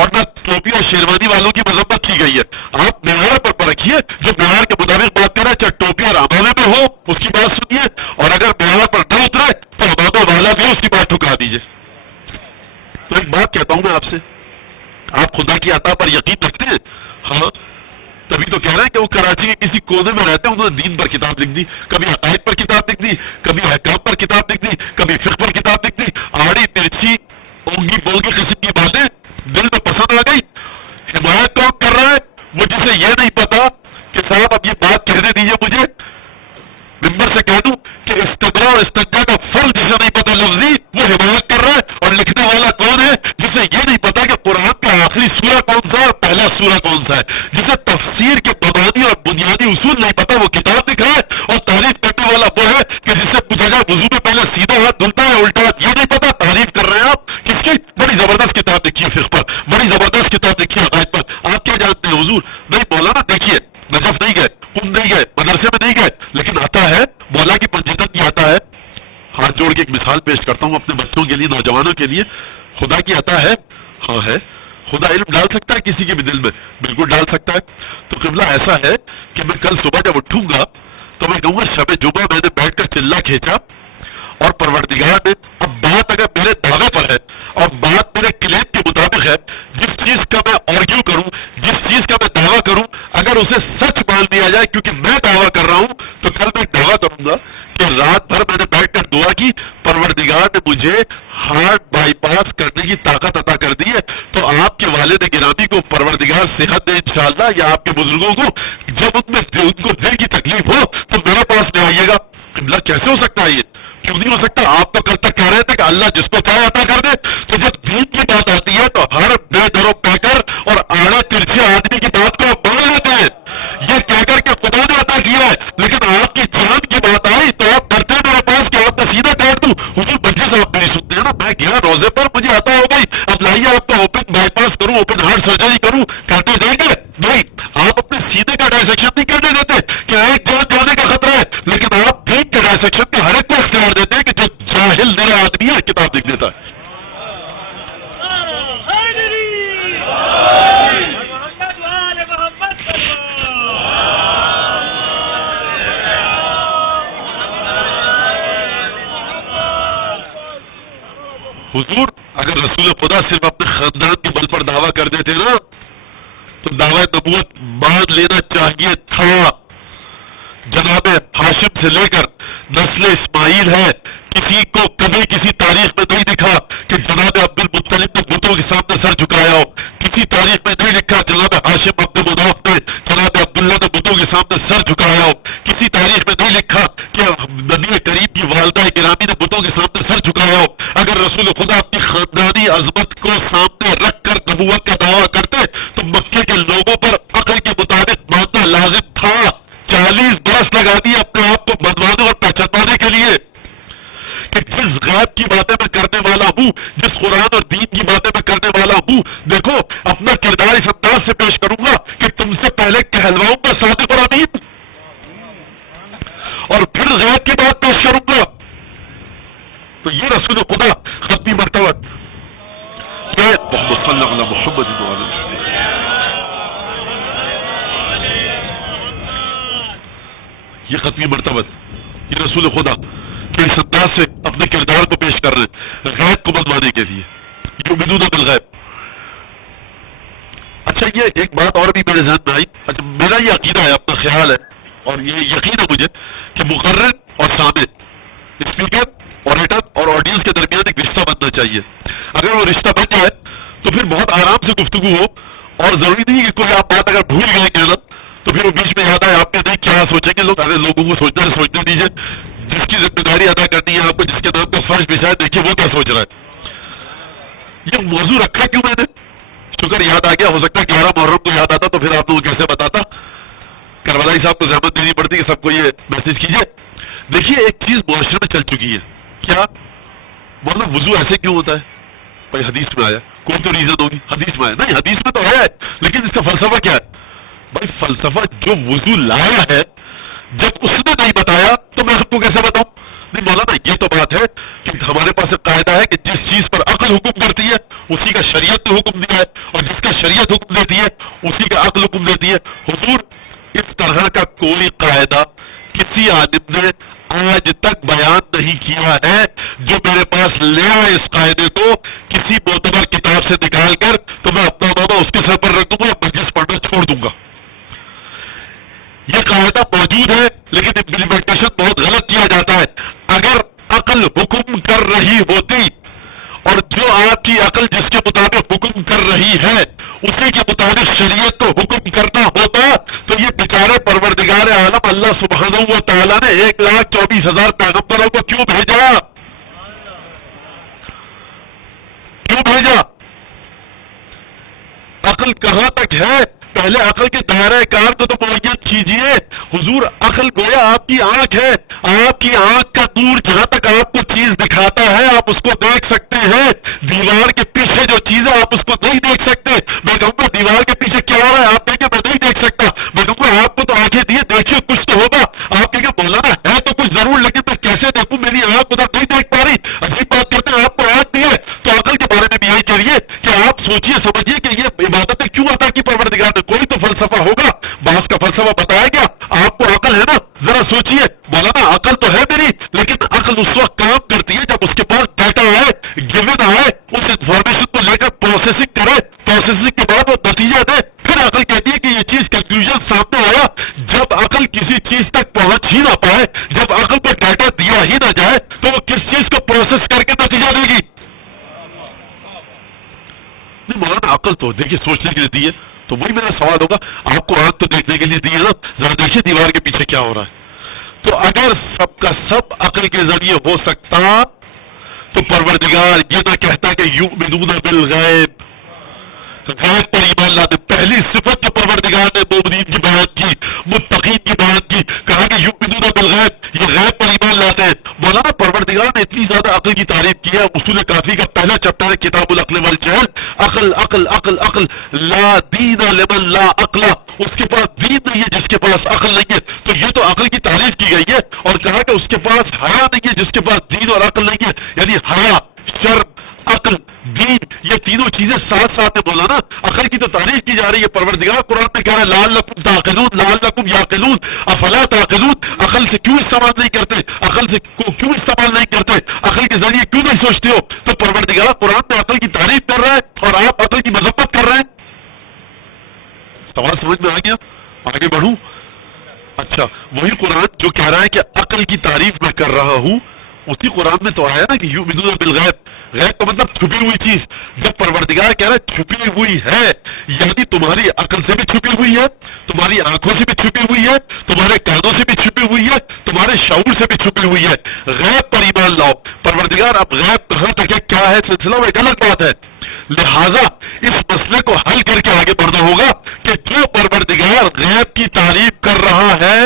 اور نہ ٹوپی اور شیروانی والوں کی مذمت کی گئی ہے. آپ معیار پر پرکھیے، جو معیار کے مطابق بات کریں چاہے ٹوپی اور امامے میں ہو اس کی بات سنیے، اور اگر معیار پر نہ اترے تو امامے والا بھی اس کی بات ٹھکرا دیجیے. تو ایک بات کہتا ہوں میں آپ سے، آپ خدا کی عطا پر یقین رکھتے ہیں؟ ہاں، تبھی تو کہہ رہے ہیں کہ وہ کراچی کے کسی کونے میں رہتے ہیں، انہوں نے دین پر کتاب لکھ دی، کبھی عقائد پر کتاب لکھ دی، کبھی احکام پر کتاب لکھ دی، کبھی فقہ پر کتاب لکھ دی. آڑی ترچھی اونگی بونگی قسم کی باتیں دل میں پسند آ گئی. حمایت کون کر رہا ہے؟ وہ جسے یہ نہیں پتا کہ صاحب اب یہ بات کہنے دیجیے مجھے، ممبر سے کہہ دوں کہ استقرار اور استنجا کا فرق جسے نہیں پتا لفظی وہ حمایت کر رہا ہے. اور لکھنے والا کون ہے؟ جسے یہ نہیں پتا کہ قرآن کا آخری سورہ کون سا ہے اور پہلا سورہ کون سا ہے. جسے تفسیر کے مبانی اور بنیادی اصول نہیں پتا وہ کتاب لکھ رہا ہے. اور تعریف کرنے والا وہ ہے کہ جس سے پوچھا جائے وضو میں پہلے سیدھا ہاتھ دھلتا ہے الٹا ہاتھ، یہ نہیں پتا. تعریف کر رہے ہیں آپ کس کی؟ بڑی زبردست کتاب لکھی ہے فقہ پر، بڑی زبردست کتاب لکھی ہے عقائد پر. آپ کیا جانتے ہیں حضور؟ نہیں مولانا دیکھیے، نجف نہیں گئے، قم نہیں گئے، مدرسے میں نہیں گئے، لیکن آتا ہے مولا کی پنجتن کی آتا ہے. ہاتھ جوڑ کے ایک مثال پیش کرتا ہوں اپنے بچوں کے لیے، نوجوانوں کے لیے. خدا کی عطا ہے، ہاں ہے. خدا علم ڈال سکتا ہے کسی کے بھی دل میں، بالکل ڈال سکتا ہے. تو قبلہ ایسا ہے کہ میں کل صبح جب اٹھوں گا تو میں کہوں گا شب جمعہ میں نے بیٹھ کر چلا کھینچا اور پروردگار نے، اب بات اگر میرے دعوے پر ہے اور بات میرے کلیم کے مطابق ہے، جس چیز کا میں آرگیو کروں، جس چیز کا میں دعویٰ کروں، اگر اسے سچ مان لیا جائے کیونکہ میں دعویٰ کر رہا ہوں، تو کل میں دعویٰ کروں گا کہ رات بھر میں نے بیٹھ کر دعا کی، پروردگار نے مجھے ہارٹ بائی پاس کرنے کی طاقت عطا کر دی ہے. تو آپ کے والد گرامی کو پروردگار صحت دے انشاءاللہ، یا آپ کے بزرگوں کو جب ان کو دل کی تکلیف ہو تو میرے پاس میں آئیے گا. قبلہ کیسے ہو سکتا ہے یہ؟ کیوں نہیں ہو سکتا؟ آپ تو کل تک کہہ رہے تھے کہ اللہ جس کو چاہے عطا کر دے. تو جب دین کی بات آتی ہے تو ہر بے در و پیکر اور آڑے ترچھے آدمی کی بات کو آپ مان لیتے ہیں، یہ کہہ کر کے خدا نے عطا کیا ہے. لیکن آپ کی جان کی بات آئی تو آپ ڈرتے میرے پاس کہ آپ کا سیدھا کاٹ دوں. حضور بچے سے آپ نہیں سنتے ہیں نا. میں گیا روزے پر، مجھے عطا ہو گئی، اب لائیے آپ کا اوپن بائی پاس کروں، اوپن ہارٹ سرجری کروں، کرتے جائیں گے؟ نہیں، آپ اپنے سیدھے کا ڈائسیکشن نہیں کرنے دیتے کہ ایک جان جانے کا خطرہ ہے، لیکن آپ دین کے ڈائسیکشن کے ہر ایک کو اختیار دیتے ہیں کہ جو جاہل دل آدمی ہے کتاب لکھ دیتا ہے. حضور اگر رسول خدا صرف اپنے خاندان کے بل پر دعویٰ کر دیتے نا تو دعویٰ نبوت مان لینا چاہیے تھا. جناب ہاشم سے لے کر نسل اسماعیل ہے، کسی کو کبھی کسی تاریخ میں نہیں دکھا کہ جناب عبد المطلب نے بتوں کے سامنے سر جھکایا ہو. کسی تاریخ میں نہیں لکھا جناب ہاشم عبد المناف نے جناب عبداللہ نے بتوں کے سامنے سر جھکایا ہو. کسی تاریخ میں نہیں لکھا کہ نبی کریم کی والدہ گرامی نے بتوں کے سامنے سر جھکایا ہو. اگر رسول خدا اپنی خاندانی عظمت کو سامنے رکھ کر نبوت کا دعویٰ کرتے تو مکے کے لوگوں پر عقل کے مطابق ماننا لازم تھا. 40 برس لگا دیے اپنے آپ کو بنوانے اور پہچانوانے کے لیے کہ جس غیب کی باتیں میں کرنے والا ہوں، جس قرآن اور دین کی باتیں میں کرنے والا ہوں. دیکھو اپنا کردار اس انداز سے پیش کروں گا کہ تم سے پہلے کہلواؤں گا صادق اور امین، اور پھر غیب کی بات پیش کروں گا. تو یہ رسول خدا ختمی مرتبہ محمد صلی اللہ علیہ محمد، یہ ختمی مرتبہ، یہ رسول خدا کہ اس انداز سے اپنے کردار کو پیش کر رہے ہیں غیب کو بنوانے کے لیے. یؤمنون بالغیب. اچھا اچھا یہ ایک بات اور بھی میرے ذہن میں آئی. اچھا میرا یہ عقیدہ ہے, اپنا خیال ہے, اور یہ یقین ہے مجھے کہ مقرر اور سامع, اسپیکر, آڈیٹر اور آڈینس کے درمیان ایک رشتہ بننا چاہیے. اگر وہ رشتہ بن جائے تو پھر بہت آرام سے گفتگو ہو, اور ضروری نہیں کہ کوئی آپ بات اگر بھول گئے کہنا تو پھر وہ بیچ میں یاد آئے آپ کے نہیں کیا سوچیں گے لوگ. ارے لوگوں کو سوچنے دیجیے, جس کی ذمہ داری ادا کرنی ہے آپ کو, جس کے نام کا فرض بچھا ہے, دیکھیے وہ کیا سوچ رہا ہے. یہ موضوع رکھا کیوں میں نے, شکر یاد آ گیا. ہو سکتا ہے 11 محرم کو یاد آتا تو پھر آپ لوگوں کیسے بتاتا. کربلائی صاحب کو زحمت دینی پڑتی کہ سب کو یہ میسج کیجیے. دیکھیے ایک چیز معاشرے میں چل چکی ہے, کیا مطلب وضو ایسے کیوں ہوتا ہے؟ بھائی حدیث میں آیا, کوئی تو ریزن ہوگی. حدیث میں آیا نہیں, حدیث میں تو آیا ہے, لیکن اس کا فلسفہ کیا ہے؟ بھائی فلسفہ جو وضو لایا ہے جب اس نے نہیں بتایا تو میں آپ کو کیسے بتاؤں؟ نہیں مولانا یہ تو بات ہے کہ ہمارے پاس ایک قاعدہ ہے کہ جس چیز پر عقل حکم کرتی ہے اسی کا شریعت نے حکم دیا ہے, اور جس کا شریعت حکم دیتی ہے اسی کا عقل حکم دیتی ہے. حضور اس طرح کا کوئی قاعدہ کسی عالم نے آج تک بیان نہیں کیا ہے جو میرے پاس لے آئے اس قاعدے کو کسی معتبر کتاب سے نکال کر تو میں اپنا نامہ اس کے سر پر رکھ دوں گا, مجلس پڑھنا چھوڑ دوں گا. یہ قاعدہ موجود ہے لیکن امپلیمنٹیشن بہت غلط کیا جاتا ہے. اگر عقل حکم کر رہی ہوتی اور جو آپ کی عقل جس کے مطابق حکم کر رہی ہے اسی کے مطابق شریعت کو حکم کرنا ہوتا تو یہ بیچارے پروردگار عالم اللہ سبحانہ و تعالیٰ نے 1,24,000 پیغمبروں کو کیوں بھیجا؟ کیوں بھیجا؟ عقل کہاں تک ہے؟ پہلے عقل کے دائرہ کار کو تو معین کیجیے. حضور عقل گویا آپ کی آنکھ ہے, آپ کی آنکھ کا نور جہاں تک آپ کو چیز دکھاتا ہے آپ اس کو دیکھ سکتے ہیں. دیوار کے پیچھے جو چیز ہے آپ اس کو نہیں دیکھ سکتے. میں کہوں گا دیوار کے پیچھے کیا ہو رہا ہے, آپ کہیں گے میں نہیں دیکھ سکتا. میں کہوں گا آپ کو تو آنکھیں دیے, دیکھیے کچھ تو ہوگا. آپ کہیں گے مولانا ہے تو کچھ ضرور, لیکن میں کیسے دیکھوں, میری آنکھ ادھر نہیں دیکھ پا رہی. عجیب بات کرتے ہیں, آپ کو آنکھ نہیں ہے تو عقل کے بارے میں بھی یہی چاہیے کہ آپ سوچیے سمجھیے کہ یہ عبادتیں کیوں عطا کی پروردگار نے. کوئی تو فلسفہ ہوگا, بعض کا فلسفہ بتایا گیا. آپ کو عقل ہے نا, ذرا سوچیے. مولانا عقل تو ہے میری, لیکن عقل اس وقت کام کرتی ہے جب اس کے پاس ڈیٹا آئے, گیون آئے, اس انفارمیشن کو لے کر پروسیسنگ کرے, پروسیسنگ کے بعد وہ نتیجہ دے. پھر عقل کہتی ہے کہ یہ چیز کنکلوژن سامنے آیا. جب عقل کسی چیز تک پہنچ ہی نہ پائے, جب عقل کو ڈیٹا دیا ہی نہ جائے تو وہ کس چیز کو پروسیس کر کے نتیجہ دے گی؟ نہیں مولانا عقل تو دیکھیے سوچنے کے لیے دی ہے, تو وہی میرا سوال ہوگا, آپ کو آنکھ تو دیکھنے کے لیے دی ہے نا, ذرا دیکھیے دیوار کے پیچھے کیا ہو رہا ہے. تو اگر سب کا سب عقل کے ذریعے ہو سکتا تو پروردگار یہ نہ کہتا کہ یؤمنون بالغیب, غیب پر ایمان لاتے. پہلی صفت جو پروردگار نے مومنین کی بیان کی, متقین کی بیان کی, کہا کہ یؤمنون بالغیب, یہ غیب پر ایمان لاتے ہیں. مولانا پروردگار نے اتنی زیادہ عقل کی تعریف کی ہے. اصول کافی کا پہلا چیپٹر ہے کتاب العقل والجہل. عقل عقل عقل عقل, لا دین لمن لا عقل, اس کے پاس دین نہیں ہے جس کے پاس عقل نہیں ہے. تو یہ تو عقل کی تعریف کی گئی ہے, اور کہا کہ اس کے پاس حیا نہیں ہے جس کے پاس دین اور عقل نہیں ہے. یعنی حیا, شرم, عقل, دین, یہ تینوں چیزیں ساتھ ساتھ میں مولانا عقل کی تو تعریف کی جا رہی ہے. پروردگار قرآن میں کہہ رہا ہے لعلکم تعقلون, لعلکم یعقلون, افلا تعقلون. عقل سے کیوں استعمال نہیں کرتے, عقل سے کیوں استعمال نہیں کرتے, عقل کے ذریعے کیوں نہیں سوچتے ہو؟ تو پروردگار قرآن میں عقل کی تعریف کر رہا ہے اور آپ عقل کی مذمت کر رہے ہیں. سوال سمجھ میں آ گیا؟ آگے بڑھوں. اچھا وہی قرآن جو کہہ رہا ہے کہ عقل کی تعریف میں کر رہا ہوں, اسی قرآن میں تو آیا نا کہ یؤمنون بالغیب. غیب تو مطلب چھپی ہوئی چیز. جب پروردگار کہہ رہا ہے چھپی ہوئی ہے, یعنی تمہاری عقل سے بھی چھپی ہوئی ہے, تمہاری آنکھوں سے بھی چھپی ہوئی ہے, تمہارے کانوں سے بھی چھپی ہوئی ہے, تمہارے شعور سے بھی چھپی ہوئی ہے. غیب پر ایمان لاؤ. پروردگار اب غیب کہاں تک ہے, کیا ہے سلسلہ, وہ غلط بات ہے. لہذا اس مسئلے کو حل کر کے آگے بڑھنا ہوگا کہ جو پروردگار غیب کی تعریف کر رہا ہے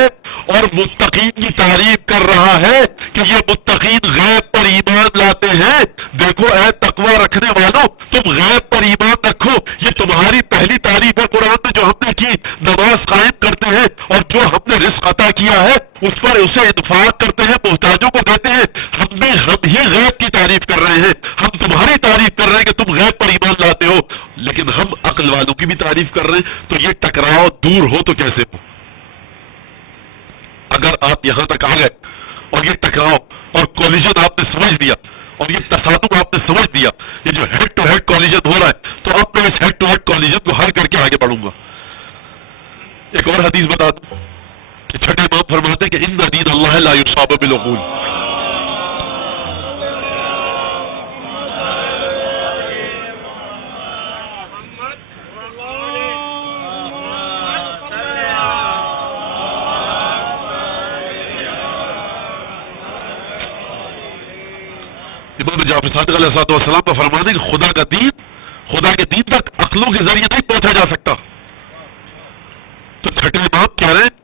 اور متقین کی تعریف کر رہا ہے کہ یہ متقین غیب پر ایمان لاتے ہیں. دیکھو اے تقوی رکھنے والوں, تم غیب پر ایمان رکھو. یہ تمہاری پہلی تعریف ہے قرآن میں جو ہم نے کی. نماز قائم کرتے ہیں اور جو ہم نے رزق عطا کیا ہے اس پر اسے انفاق کرتے ہیں, محتاجوں کو دیتے ہیں. ہم ہی غیب کی تعریف کر رہے ہیں, ہم تمہاری تعریف کر رہے ہیں کہ تم غیب پر ایمان لاتے ہو, لیکن ہم عقل والوں کی بھی تعریف کر رہے ہیں. تو یہ ٹکراؤ دور ہو تو کیسے ہو؟ اگر آپ یہاں تک آ گئے اور یہ ٹکراؤ اور کولیجن آپ نے سمجھ لیا اور یہ تصادم آپ نے سمجھ دیا، یہ جو ہیڈ ٹو ہیڈ کالیجن ہو رہا ہے، تو اب میں اس ہیڈ ٹو ہیڈ کالیجن کو حل کر کے آگے بڑھوں گا۔ ایک اور حدیث بتا دوں کہ چھٹے امام فرماتے ہیں کہ ان دین اللہ لا یصاب بالعقول، امام جعفر صادق علیہ السلام کا فرمانا ہے کہ خدا کا دین، خدا کے دین تک عقلوں کے ذریعے نہیں پہنچا جا سکتا۔ تو چھٹے امام کہہ رہے ہیں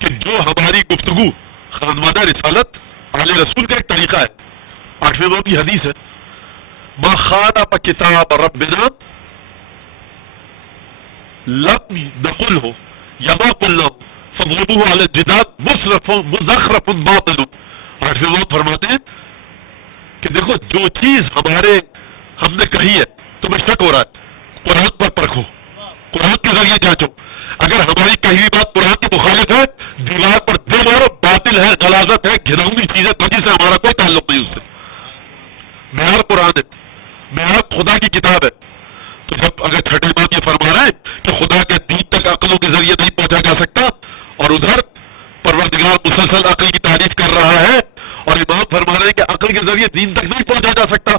کہ جو ہماری گفتگو خاندانہ رسالت اہل رسول کا ایک طریقہ ہے، 8ویں امام کی حدیث ہے، ما خالف کتاب ربنا لم نقلہ یا ما قلنا فضربوہ علی الجدال مزخرف باطل۔ 8ویں امام فرماتے ہیں کہ دیکھو جو چیز ہم نے کہی ہے تمہیں شک ہو رہا ہے، قرآن پر پرکھو، قرآن کے ذریعے جانچو، اگر ہماری کہی ہوئی بات قرآن کے مخالف ہے دیوار پر دے مارو، باطل ہے، غلاظت ہے، گھناؤنی چیز ہے، جس سے ہمارا کوئی تعلق نہیں اس سے۔ معیار قرآن ہے، معیار خدا کی کتاب ہے۔ تو جب اگر چھٹے امام یہ فرما رہے ہیں کہ خدا کے دین تک عقلوں کے ذریعے نہیں پہنچا جا سکتا، اور ادھر پروردگار مسلسل عقل کی تعریف کر رہا ہے، اور امام فرما رہے ہیں کہ عقل کے ذریعے دین تک نہیں پہنچا جا سکتا،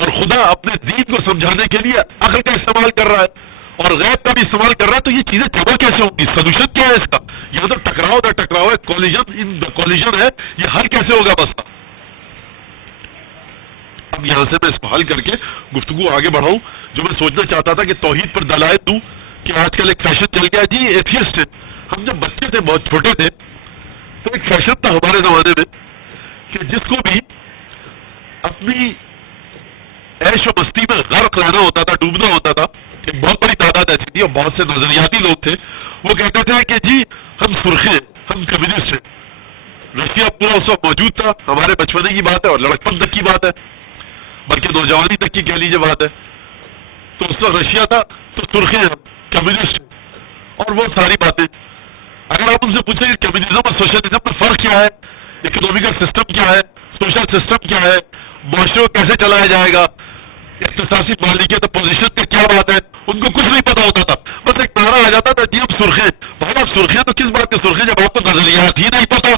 اور خدا اپنے دین کو سمجھانے کے لیے عقل کا استعمال کر رہا ہے اور غیب کا بھی استعمال کر رہا ہے، تو یہ چیزیں جمع کیسے ہوں گی؟ سولوشن کیا ہے اس کا؟ یہاں تو ٹکراؤ نہ ٹکراؤ ہے، کولیجن ہے، یہ حل کیسے ہوگا؟ بس اب یہاں سے میں اس کو حل کر کے گفتگو آگے بڑھاؤں۔ جو میں سوچنا چاہتا تھا کہ توحید پر دلائل دوں، کہ آج کل ایک فیشن چل گیا جی ایتھیسٹ ہے۔ ہم جب بچے تھے، بہت چھوٹے تھے، تو ایک فیشن تھا ہمارے زمانے میں کہ جس کو بھی اپنی عیش و مستی میں غرق رہنا ہوتا تھا، ڈوبنا ہوتا تھا، ایک بہت بڑی تعداد ایسی تھی اور بہت سے نظریاتی لوگ تھے، وہ کہتے تھے کہ جی ہم سرخے ہیں، ہم کمیونسٹ ہیں۔ رشیا پورا اس وقت موجود تھا، ہمارے بچپنے کی بات ہے اور لڑکپن تک کی بات ہے، بلکہ نوجوانی تک کی کہہ لیجیے بات ہے۔ تو اس وقت رشیا تھا تو سرخے ہیں، کمیونسٹ ہیں، اور وہ ساری باتیں۔ اگر آپ ان سے پوچھیں کہ کمیونزم اور سوشلزم میں فرق کیا ہے، اکنامیکل سسٹم کیا ہے، سوشل سسٹم کیا ہے، معاشرے کو کیسے چلایا جائے گا، اختصاصی مالکیت پوزیشن کی کیا بات ہے، ان کو کچھ نہیں پتا ہوتا تھا۔ بس ایک نعرہ آ جاتا تھا جی ہم سرخے، بھائی آپ سرخے تو کس بات کے سرخے جب آپ کو نظریات ہی نہیں پتا۔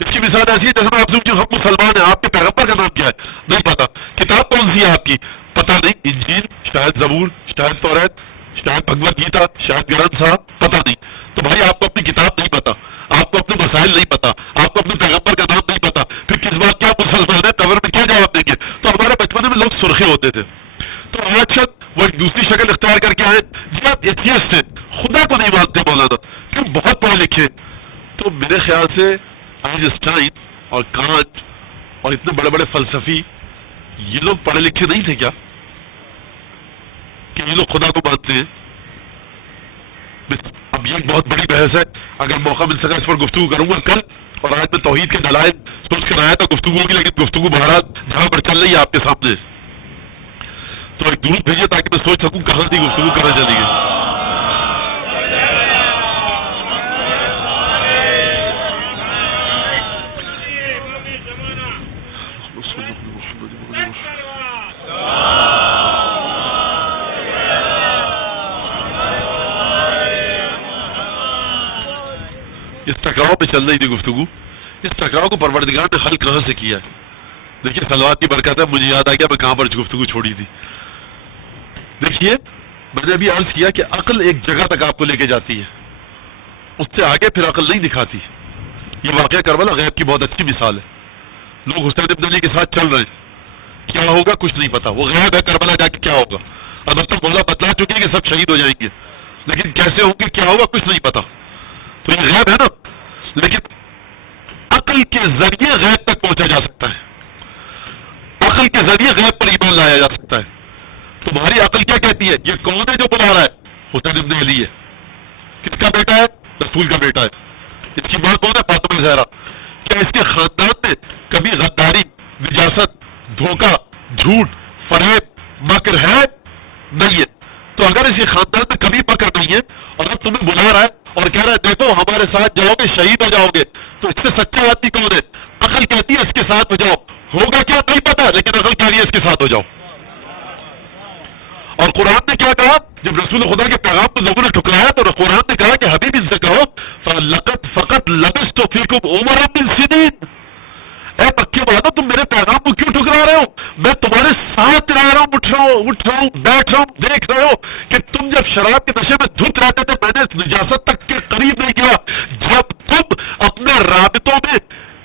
اس کی مثال ایسی ہے جیسے میں آپ سے ہم مسلمان ہیں، آپ کے پیغمبر کا نام کیا ہے نہیں پتا، کتاب کون سی ہے آپ کی پتا نہیں، انجیل شاید زبور شاید توریت شاید بھگوت گیتا شاید گرنتھ صاحب پتا نہیں۔ تو بھائی آپ کو اپنی کتاب نہیں پتا، آپ کو اپنے مسائل نہیں پتا، آپ کو اپنے پیغمبر کا نام نہیں پتا، پھر کس بات کیا مسلمان ہے، قبر میں کیا جواب دیں گے؟ تو ہمارے بچپنے میں لوگ سرخے ہوتے تھے۔ تو آج شاید وہ ایک دوسری شکل اختیار کر کے آئے جی آپ ایتھیسٹ ہیں، خدا کو نہیں مانتے مولانا، کیوں بہت پڑھے لکھے۔ تو میرے خیال سے آئنسٹائن اور کانٹ اور اتنے بڑے بڑے فلسفی یہ لوگ پڑھے لکھے نہیں تھے کیا کہ یہ لوگ خدا کو مانتے ہیں؟ اب یہ ایک بہت بڑی بحث ہے، اگر موقع مل سکا اس پر گفتگو کروں گا کل، اور آج میں توحید کے دلائل سوچ کر آیا تھا گفتگو ہوگی، لیکن گفتگو بہرحال جہاں پر چل رہی ہے آپ کے سامنے، تو ایک درود بھیجیے تاکہ میں سوچ سکوں کہاں سے گفتگو کرنا چلی گئی۔ اس ٹکراؤ پہ چل رہی تھی گفتگو، اس ٹکراؤ کو پروردگار نے حل کہاں سے کیا ہے؟ دیکھیے صلوات کی برکت ہے، مجھے یاد آ گیا میں کہاں پر گفتگو چھوڑی تھی۔ دیکھیے میں نے ابھی عرض کیا کہ عقل ایک جگہ تک آپ کو لے کے جاتی ہے، اس سے آگے پھر عقل نہیں دکھاتی۔ یہ واقعہ کربلا غیب کی بہت اچھی مثال ہے۔ لوگ حسین ابن علی کے ساتھ چل رہے ہیں، کیا ہوگا کچھ نہیں پتا، وہ غیب ہے کربلا جا کے کیا ہوگا۔ اب تک مولا بتلا چکے ہیں کہ سب شہید ہو جائیں گے، لیکن کیسے ہوں گے کیا ہوگا کچھ نہیں پتا، تو یہ غیب ہے نا۔ لیکن عقل کے ذریعے غیب تک پہنچا جا سکتا ہے، عقل کے ذریعے غیب پر ایمان لایا جا سکتا ہے۔ تمہاری عقل کیا کہتی ہے؟ یہ کون ہے جو بلا رہا ہے؟ حسین ابن علی ہے۔ کس کا بیٹا ہے؟ رسول کا بیٹا ہے۔ اس کی ماں کون ہے؟ فاطمہ زہرا۔ کیا اس کے خاندان میں کبھی غداری، نجاست، دھوکہ، جھوٹ، فریب، مکر ہے؟ نہیں ہے۔ تو اگر اس کے خاندان میں کبھی مکر نہیں ہے اور اب تمہیں بلا رہا ہے اور کہہ رہا ہے دیکھو ہمارے ساتھ جاؤ گے شہید ہو جاؤ گے، تو اس سے سچا آدمی کون ہے؟ عقل کہتی ہے اس کے ساتھ ہو جاؤ، ہوگا کیا نہیں پتا، لیکن عقل کہہ رہی ہے اس کے ساتھ ہو جاؤ. اور قرآن نے کیا کہا؟ جب رسول خدا کے پیغام کو لوگوں نے ٹھکرایا تو قرآن نے کہا کہ حبیب ان سے کہو فقط لبثت فیکم عمرا من سنین، اے مکے والو تم میرے پیغام کو کیوں ٹھکرا رہے ہو؟ میں تمہارے ساتھ رہ رہا ہوں، اٹھ رہا ہوں، بیٹھ رہا ہوں، دیکھ رہے ہو کہ تم جب شراب کے نشے میں دھت رہتے تھے میں نے نجاست تک کے قریب نہیں کیا. جب تم اپنے رابطوں میں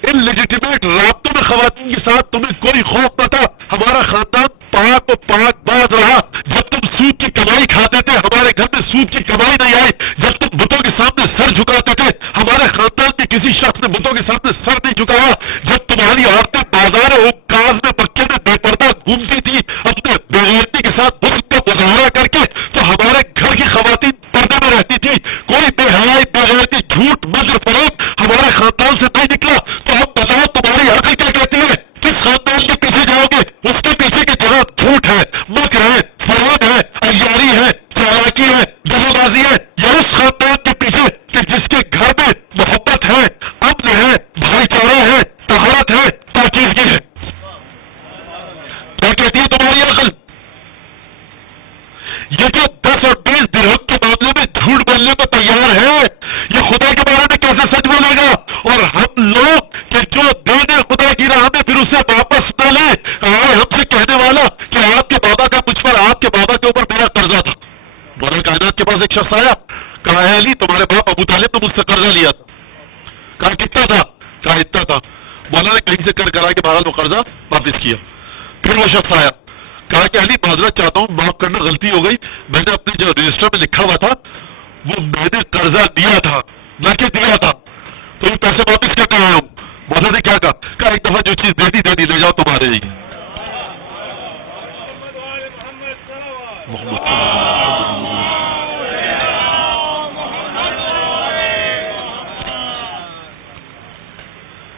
ان لیجیٹیمیٹ رابطوں میں خواتین کے ساتھ تمہیں کوئی خوف نہ تھا، ہمارا خاندان پاک و پاک باز رہا. جب تم سود کی کمائی کھاتے تھے ہمارے گھر میں سود کی کمائی نہیں آئی. جب تم بتوں کے سامنے سر جھکاتے تھے ہمارے خاندان کے کسی شخص نے بتوں کے سامنے سر نہیں جھکایا. جب تمہاری عورتیں بازار اوکاز میں مکے میں بے پردہ گھومتی تھی اپنے بےغیرتی کے ساتھ حسن کا مظاہرہ کر کے، تو ہمارے گھر کی خواتین پردے میں رہتی تھی. کوئی بے حیائی بےغیرتی جھوٹ مکر فریب ہمارے خاندان سے نہیں نکلا. تو اب بتاؤ تمہاری عقل کیا کہتی ہے؟ کس خاندان کے پیچھے جاؤ گے؟ اس کے پیچھے کی جگہ جھوٹ ہے، مکر ہے، فریب ہے، عیاری ہے، چالاکی ہے، دغا بازی ہے، یا اس خاندان کے پیچھے کہ جس کے گھر میں محبت ہے، امن ہے، بھائی چارہ ہے، طہارت ہے، پاکیزگی ہے؟ کیا کہتی ہے تمہاری عقل؟ یہ جو 10 اور 20 درہم کے معاملے میں جھوٹ بولنے کو تیار ہے، یہ خدا کے بارے میں کیسے سچ بولے گا؟ اور ہم لوگ کہ جو دے دے خدا کی راہ میں پھر اسے واپس نہ لے. ہم سے کہنے والا کہ آپ کے بابا کا مجھ پر، آپ کے بابا کے اوپر میرا قرضہ تھا. مولا کائنات کے پاس ایک شخص آیا، کہا ہے علی تمہارے باپ ابو طالب نے مجھ سے قرضہ لیا تھا. کہا کتنا تھا؟ کہا اتنا تھا. مولا نے کہیں سے کر کرا کے بہرحال وہ قرضہ واپس کیا. پھر وہ شخص آیا، کہا کہ علی معذرت چاہتا ہوں، معاف کرنا غلطی ہو گئی، میں نے اپنے جو رجسٹر میں لکھا ہوا تھا وہ میں نے قرضہ دیا تھا نہ کہ دیا تھا، تو یہ پیسے واپس کیا کر رہا ہوں. مولا نے کیا کہا؟ ایک دفعہ جو چیز دے دی لے جاؤ تمہارے لیے.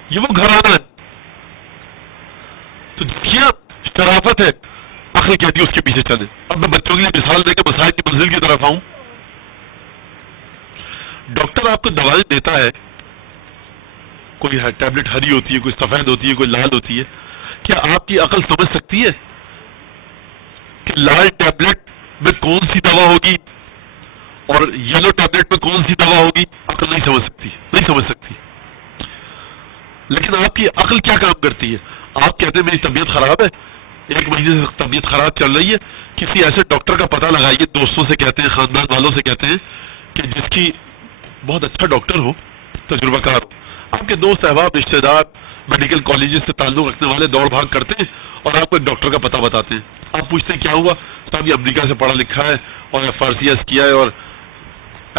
یہ وہ گھرانہ ہے تو کیا شرافت ہے، عقل کہتی ہے اس کے پیچھے چلے. اب میں بچوں کے لیے مثال دے کے مسائل کی منزل کی طرف آؤں. ڈاکٹر آپ کو دوائیں دیتا ہے، کوئی ٹیبلٹ ہری ہوتی ہے، کوئی سفید ہوتی ہے، کوئی لال ہوتی ہے. کیا آپ کی عقل سمجھ سکتی ہے کہ لال ٹیبلٹ میں کون سی دوا ہوگی اور یلو ٹیبلٹ میں کون سی دوا ہوگی؟ عقل نہیں سمجھ سکتی. لیکن آپ کی عقل کیا کام کرتی ہے؟ آپ کہتے ہیں میری طبیعت خراب ہے، 1 مہینے سے طبیعت خراب چل رہی ہے، کسی ایسے ڈاکٹر کا پتہ لگائیے، دوستوں سے کہتے ہیں، خاندان والوں سے کہتے ہیں کہ جس کی بہت اچھا ڈاکٹر ہو، تجربہ کار ہو. آپ کے دوست احباب رشتے دار میڈیکل کالجز سے تعلق رکھنے والے دوڑ بھاگ کرتے ہیں اور آپ کو ایک ڈاکٹر کا پتہ بتاتے ہیں. آپ پوچھتے ہیں کیا ہوا؟ صاحب یہ امریکہ سے پڑھا لکھا ہے اور FRCS کیا ہے اور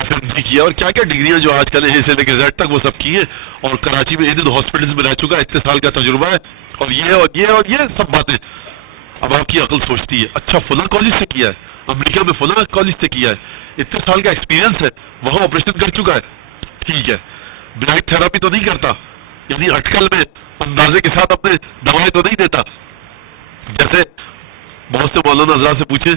FMG کیا اور کیا کیا ڈگریاں جو آج کل ہے سے لے کے Z تک وہ سب کی ہیں، اور کراچی میں ان ہاسپٹلز میں رہ چکا ہے، اتنے سال کا تجربہ ہے، اور یہ سب باتیں. اب آپ کی عقل سوچتی ہے اچھا فلاں کالج سے کیا ہے، امریکہ میں فلاں کالج سے کیا ہے، اتنے سال کا ایکسپیرینس ہے، وہاں آپریشن کر چکا ہے، ٹھیک ہے. بلائٹ تھراپی تو نہیں کرتا، یعنی اٹکل میں اندازے کے ساتھ اپنے دوائیں تو نہیں دیتا. جیسے بہت سے مولانا حضرات سے پوچھے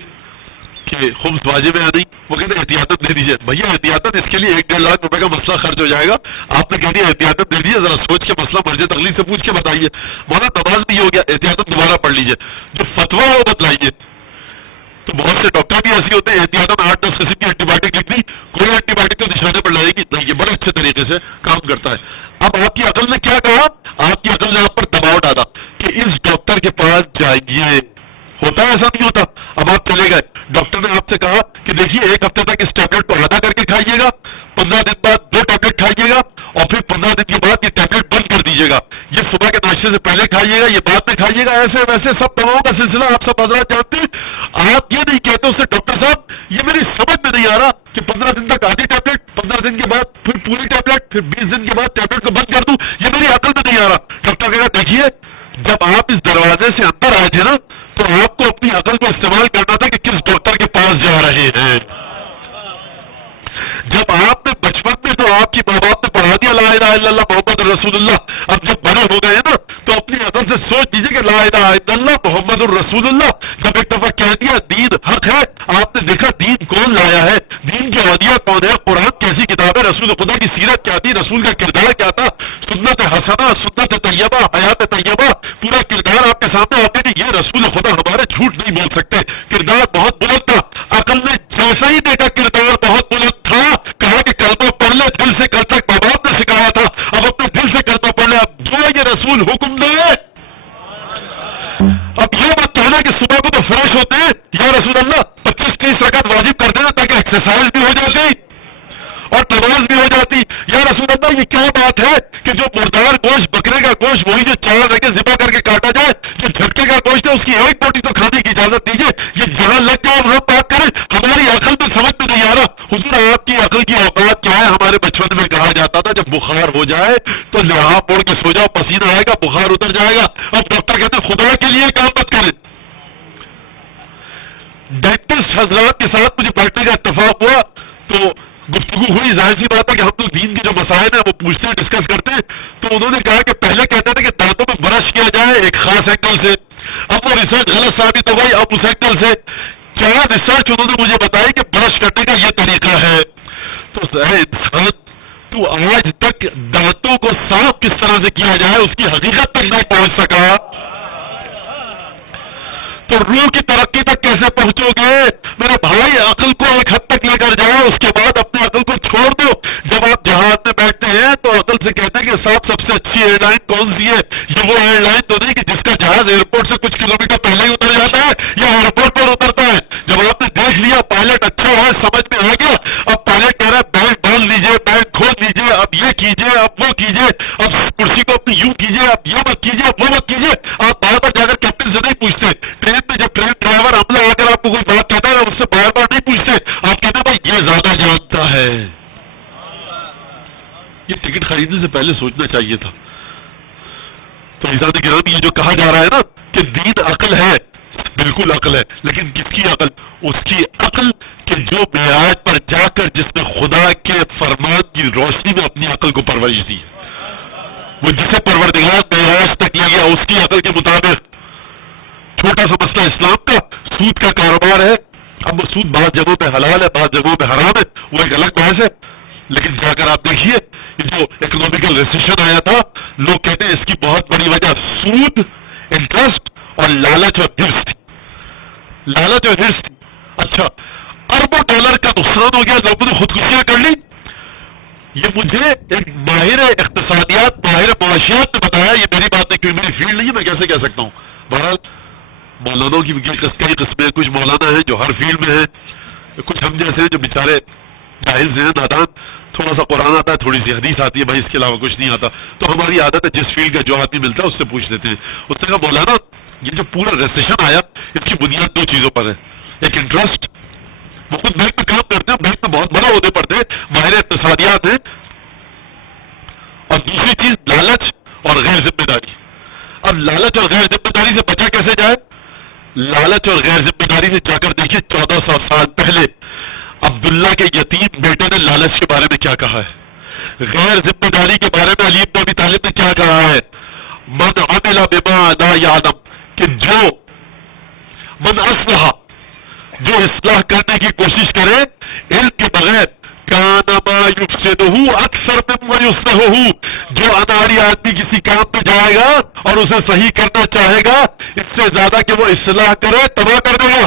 کہ خبز واجب ہے نہیں، وہ کہتے ہیں احتیاطاً دے دیجیے. بھیا احتیاطاً اس کے لیے 1-1.5 لاکھ روپے کا مسئلہ خرچ ہو جائے گا، آپ نے کہہ دیا احتیاطاً دے دیجیے، ذرا سوچ کے مسئلہ مرجع تقلید سے پوچھ کے بتائیے. مولانا نماز نہیں ہو گیا، احتیاطاً دوبارہ پڑھ لیجیے، جو فتویٰ ہے وہ بتلائیے. تو بہت سے ڈاکٹر بھی ایسے ہوتے ہیں احتیاطاً 8-10 قسم کی اینٹی بایوٹک لکھ دی، کوئی اینٹی بایوٹک تو نشانے پر لائے گی نہیں، یہ بڑے اچھے طریقے سے کام کرتا ہے. اب آپ کی عقل نے کیا کہا؟ آپ کی عقل نے آپ پر دباؤ ڈالا کہ اس ڈاکٹر کے پاس جائیے. ہوتا ہے ایسا نہیں ہوتا؟ اب آپ چلے گئے، ڈاکٹر نے آپ سے کہا کہ دیکھیے 1 ہفتے تک اس ٹیبلٹ کو آدھا کر کے کھائیے گا، 15 دن بعد 2 ٹیبلٹ کھائیے گا، اور پھر 15 دن کے بعد یہ ٹیبلٹ بند کر دیجیے گا، یہ صبح کے ناشتے سے پہلے کھائیے گا، یہ بعد میں کھائیے گا. ایسے ویسے سب دواؤں کا سلسلہ آپ سب حضرات جانتے ہیں. آپ یہ نہیں کہتے اس سے ڈاکٹر صاحب یہ میری سمجھ میں نہیں آ رہا کہ 15 دن تک آدھی ٹیبلٹ، 15 دن کے بعد پھر پوری ٹیبلٹ، پھر 20 دن کے بعد ٹیبلٹ کو بند کر دوں، یہ میری عقل میں نہیں آ رہا. ڈاکٹر کہا دیکھیے جب آپ اس دروازے سے اندر آئے تھے نا تو آپ کو اپنی عقل کو استعمال کرنا تھا کہ کس ڈاکٹر کے پاس جا رہے ہیں. جب آپ نے بچپن میں تو آپ کی ماں باپ نے پڑھا دیا لا الہ الا اللہ محمد رسول اللہ، اب جب بڑے ہو گئے نا تو اپنی عقل سے سوچ دیجیے کہ لا الہ الا اللہ محمد الرسول اللہ جب ایک دفعہ کہہ دیا دین حق ہے، آپ نے دیکھا دین کون لایا ہے، دین کے اولیاء کون ہے، قرآن کیسی کتاب ہے، رسول خدا کی سیرت کیا تھی، رسول کا کردار کیا تھا، سنت حسنہ، سنت طیبہ، حیات طیبہ، پورا کردار کے سامنے آتے کہ یہ رسول خدا ہمارے جھوٹ نہیں بول سکتے، کردار بہت بلند تھا، عقل نے جیسا ہی دیکھا کردار بہت بلند تھا، کہا کہ کلمہ پڑھ لے، دل سے کل تک ماں باپ نے سکھایا تھا، اب اپنے دل سے کلمہ پڑھ لے، اب جو یہ رسول حکم دے، اب یہ مت کہنا کہ صبح کو تو فریش ہوتے ہیں، یا رسول اللہ 25-30 رکعت واجب کر دینا تاکہ ایکسرسائز بھی ہو جاتی اور نماز بھی ہو جاتی، یا رسول اللہ یہ کیا بات ہے کہ جو مردار گوشت، بکرے کا گوشت، وہی جو 4 رکعت ذبح کر کے کاٹا جائے، جو جھٹکے کا گوشت ہے اس کی ایک بوٹی تو کھانے کی اجازت دیجیے، یہ جہاں لگ جائے ہم بات کریں، ہماری عقل میں سمجھ میں نہیں آ رہا۔ حضور آپ کی عقل کی اوقات کیا ہے؟ ہمارے بچپن میں کہا جاتا تھا جب بخار ہو جائے تو لحاظ پوڑ کے سو جاؤ، پسینہ آئے گا بخار اتر جائے گا، اب ڈاکٹر کہتے ہیں خدا کے لیے کام مت کریں۔ ڈینٹسٹ حضرات کے ساتھ مجھے بیٹھنے کا اتفاق ہوا تو گفتگو ہوئی، ظاہر سی بات ہے کہ ہم لوگ دین کے جو مسائل ہیں وہ پوچھتے ہیں، ڈسکس کرتے ہیں، تو انہوں نے کہا کہ پہلے کہتے تھے کہ دانتوں میں برش کیا جائے ایک خاص اینگل سے، اب وہ ریسرچ غلط ثابت ہو گئی، اب اس اینگل سے کیا ریسرچ انہوں نے مجھے بتائی کہ برش کرنے کا یہ طریقہ ہے۔ تو انسان تو آج تک دانتوں کو صاف کس طرح سے کیا جائے اس کی حقیقت تک نہیں پہنچ سکا، تو روح کی ترقی تک کیسے پہنچو گے؟ میرے بھائی عقل کو ایک حد تک لے کر جاؤ، اس کے بعد اپنے عقل کو چھوڑ دو۔ جب آپ جہاز میں بیٹھتے ہیں تو عقل سے کہتے ہیں کہ صاحب سب سے اچھی ایئر لائن کون سی ہے؟ یہ وہ ایئر لائن تو نہیں کہ جس کا جہاز ایئرپورٹ سے کچھ کلومیٹر پہلے ہی اتر جاتا ہے یا ایئرپورٹ پر اترتا ہے۔ جب آپ نے دیکھ لیا پائلٹ اچھا ہے، سمجھ میں آ گیا، اب پائلٹ کہہ رہا ہے بیلٹ ڈال لیجیے، بیلٹ کھول لیجیے، اب یہ کیجیے، اب وہ کیجیے، اب کرسی کو اپنی یوں کیجیے، اب یہ مت کیجیے، اب وہ مت کیجیے۔ آپ بار بار جا کر کیپٹن سے نہیں پوچھتے، ٹرین میں جب ٹرین ڈرائیور عملہ آ کر آپ کو کوئی بات کہتا ہے اس سے بار بار نہیں پوچھتے، آپ کہتے ہیں بھائی یہ زیادہ جانتا ہے۔ یہ ٹکٹ خریدنے سے پہلے سوچنا چاہیے تھا۔ تو عزیزان کرام یہ جو کہا جا رہا ہے نا کہ دین عقل ہے، بالکل عقل ہے، لیکن کس کی عقل؟ اس کی عقل کہ جو معراج پر جا کر جس نے خدا کے فرمان کی روشنی میں اپنی عقل کو پرورش دی، وہ جسے پروردگار معراج تک لے گیا اس کی عقل کے مطابق۔ چھوٹا سا مسئلہ اسلام کا سود کا کاروبار ہے، اب وہ سود بعض جگہوں پہ حلال ہے، بعض جگہوں پہ حرام ہے، وہ ایک الگ بحث ہے، لیکن جا کر آپ دیکھیے جو اکنامیکل ریسیشن آیا تھا، لوگ کہتے ہیں اس کی بہت بڑی وجہ سود، انٹرسٹ اور لالچ اور حرص تھی، لالچ اور حرص تھی۔ اچھا اربوں ڈالر کا نقصان ہو گیا، لوگوں نے خودکشیاں کر لی، یہ مجھے ایک ماہر اقتصادیات، ماہر معاشیات نے بتایا، یہ میری بات نہیں، کیونکہ میری فیلڈ نہیں ہے، میں کیسے کہہ سکتا ہوں۔ بہرحال مولانوں کی کئی قسمیں، کچھ مولانا ہیں جو ہر فیلڈ میں ہیں، کچھ ہم جیسے ہیں جو بیچارے جاہل ہیں، نادان، تھوڑا سا قرآن آتا ہے، تھوڑی سی حدیث آتی ہے، بھائی اس کے علاوہ کچھ نہیں آتا، تو ہماری عادت ہے جس فیلڈ کا جو آدمی ملتا ہے اس سے پوچھ لیتے ہیں۔ اس نے کہا مولانا یہ جو پورا ریسیشن آیا اس کی بنیاد 2 چیزوں پر ہے، ایک انٹرسٹ، وہ خود بینک میں کام کرتے ہیں، بینک میں بہت بڑا عہدے پر تھے، ماہر اقتصادیات ہیں، اور دوسری چیز لالچ اور غیر ذمہ داری۔ اب لالچ اور غیر ذمہ داری سے بچا کیسے جائے؟ لالچ اور غیر ذمہ داری سے جا کر دیکھیے 1400 سال پہلے عبداللہ کے یتیم بیٹے نے لالچ کے بارے میں کیا کہا ہے، غیر ذمہ داری کے بارے میں علی بن ابی طالب نے کیا کہا ہے، من عمل بما لا یعلم، کہ جو من اصلح، جو اصلاح کرنے کی کوشش کرے علم کے بغیر، کان ما یفسدہ اکثر مما یصلحہ، جو اناری آدمی کسی کام پہ جائے گا اور اسے صحیح کرنا چاہے گا اس سے زیادہ کہ وہ اصلاح کرے تباہ کر دے گا۔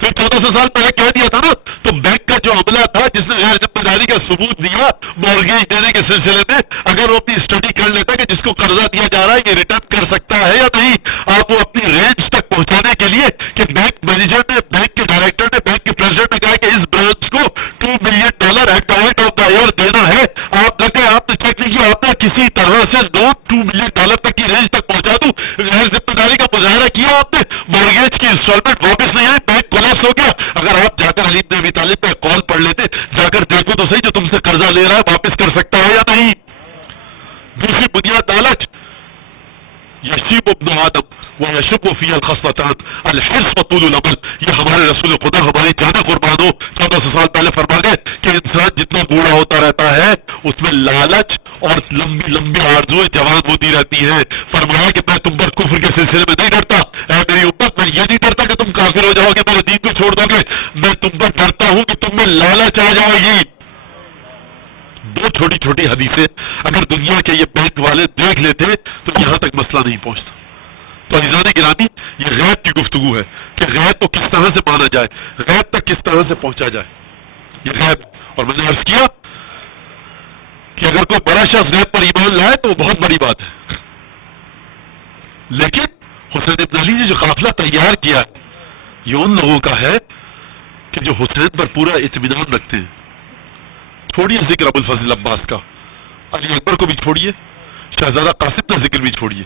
پھر 1400 سال پہلے کہہ دیا تھا نا، تو بینک کا جو عملہ تھا جس نے غیر ذمہ داری کا ثبوت دیا مورگیج دینے کے سلسلے میں، اگر وہ اپنی اسٹڈی کر لیتا کہ جس کو قرضہ دیا جا رہا ہے یہ ریٹرن کر سکتا ہے یا نہیں، آپ وہ اپنی رینج تک پہنچانے کے لیے کہ بینک مینیجر نے، بینک کے ڈائریکٹر نے، بینک کے پریزیڈنٹ نے کہا کہ اس برانچ کو $2 million at the end of the year دینا ہے، آپ لگے آپ نے چیک نہیں کیا، آپ نے کسی طرح سے $2 ملین تک کی رینج تک پہنچا دوں، غیر ذمہ داری کا مظاہرہ کیا آپ نے، مورگیج کی انسٹالمنٹ واپس نہیں آئی، بینک ہو گیا۔ اگر آپ جا کر علی بن ابی طالب پہ کال پڑھ لیتے، جا کر دیکھو تو صحیح جو تم سے قرضہ لے رہا ہے واپس کر سکتا ہے یا نہیں۔ دوسری بنیاد لالچ، یشیب ابن آدم ویشب فی الخصلتان الحرص وطول الامل، یہ ہمارے رسول خدا ہماری جان قربان ہو 1400 سال پہلے فرما گئے کہ انسان جتنا بوڑھا ہوتا رہتا ہے اس میں لالچ اور لمبی لمبی آرزویں جوان ہوتی رہتی ہیں۔ فرمایا کہ میں تم پر کفر کے سلسلے میں نہیں ڈرتا، اے میری امت، میں یہ نہیں ڈرتا کہ تم کافر ہو جاؤ گے، میرے دین کو چھوڑ دو گے، میں تم پر ڈرتا ہوں کہ تم میں لالچ آ جائے گی۔ 2 چھوٹی چھوٹی حدیثیں اگر دنیا کے یہ بینک والے دیکھ لیتے تو یہاں تک مسئلہ نہیں پہنچتا، تو عزیزان گرامی یہ غیب کی گفتگو ہے کہ غیب کو کس طرح سے مانا جائے، غیب تک کس طرح سے پہنچا جائے، یہ غیب. اور میں نے عرض کیا کہ اگر کوئی بڑا شخص غیب پر ایمان لائے تو وہ بہت بڑی بات ہے، لیکن حسین ابن علی نے جو قافلہ تیار کیا یہ ان لوگوں کا ہے کہ جو حسین پر پورا اطمینان رکھتے ہیں. چھوڑیے ذکر ابو الفضل عباس کا، علی اکبر کو بھی چھوڑیے، شہزادہ قاسم کا ذکر بھی چھوڑیے.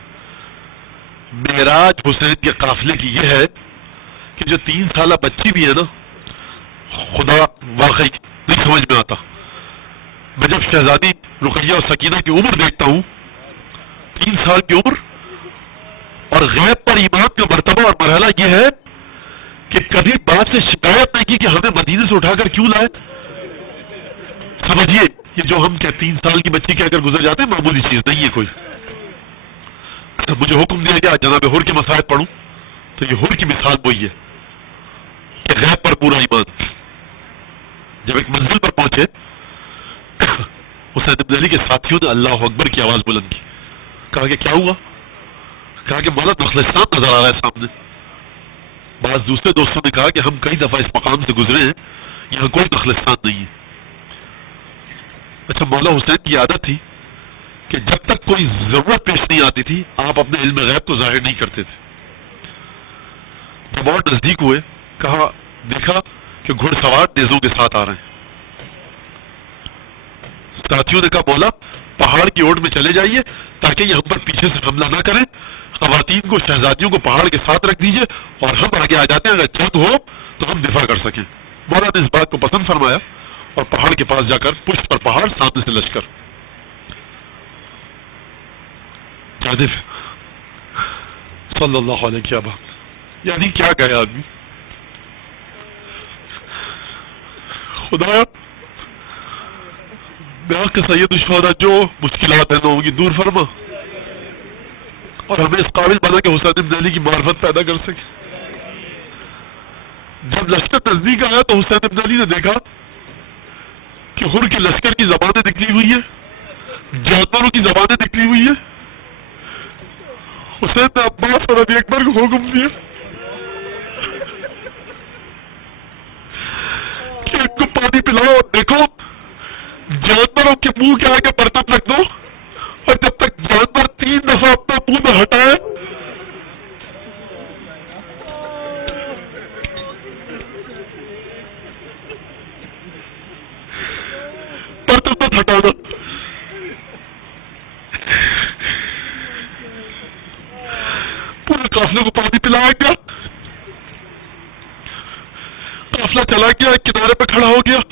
معراج حسین کے قافلے کی یہ ہے کہ جو 3 سالہ بچی بھی ہے نا، خدا واقعی نہیں سمجھ میں آتا. میں جب شہزادی رقیہ اور سکینہ کی عمر دیکھتا ہوں، 3 سال کی عمر، اور غیب پر ایمان کا مرتبہ اور مرحلہ یہ ہے کہ کبھی باپ سے شکایت نہیں کی کہ ہمیں مدینے سے اٹھا کر کیوں لائے. سمجھیے یہ جو ہم 3 سال کی بچی کہہ کر گزر جاتے ہیں معمولی چیز نہیں ہے کوئی. مجھے حکم دیا گیا جناب حر کے مسائل پڑھوں تو یہ حر کی مثال وہی ہے کہ غیب پر پورا ایمان. جب ایک منزل پر پہنچے حسین ابن علی کے ساتھیوں نے اللہ اکبر کی آواز بلند کی. کہا کہ کیا ہوا؟ کہا کہ مولا نخلستان نظر آ رہا ہے سامنے. بعض دوسرے دوستوں نے کہا کہ ہم کئی دفعہ اس مقام سے گزرے ہیں، یہاں کوئی نخلستان نہیں ہے. اچھا، مولا حسین کی عادت تھی کہ جب تک کوئی ضرورت پیش نہیں آتی تھی آپ اپنے علم غیب کو ظاہر نہیں کرتے تھے. جب اور نزدیک ہوئے کہا دیکھا کہ گھڑ سوار نیزوں کے ساتھ آ رہے ہیں. ساتھیوں نے کہا مولا پہاڑ کی اوٹ میں چلے جائیے تاکہ یہ ہم پر پیچھے سے حملہ نہ کریں. خواتین کو، شہزادیوں کو پہاڑ کے ساتھ رکھ دیجئے اور ہم آگے آ جاتے ہیں، اگر جنگ ہو تو ہم دفاع کر سکیں. مولا نے اس بات کو پسند فرمایا اور پہاڑ کے پاس جا کر پشت پر پہاڑ، سامنے سے لشکر. جانب صلی اللہ علیہ کیا بات، یعنی کیا کہے آدمی. خدایا کہ سید الشہداء جو مشکلات ہیں لوگوں کی دور فرما اور ہمیں اس قابل بنا کہ حسین ابن علی کی معرفت پیدا کر سکے. جب لشکر نزدیک آیا تو حسین ابن علی نے دیکھا کہ حر کے لشکر کی زبانیں نکلی ہوئی ہیں، جانوروں کی زبانیں نکلی ہوئی ہیں. حسین نے عباس اور علی اکبر کو حکم دیا کہ ان کو پانی پلاؤ اور دیکھو جانوروں کے منہ کے آگے برتن رکھ دو، اور جب تک جانور 3 دفعہ اپنا منہ نہ ہٹائے برتن مت ہٹانا. پورے قافلے کو پانی پلایا گیا. قافلہ چلا گیا، کنارے پہ کھڑا ہو گیا.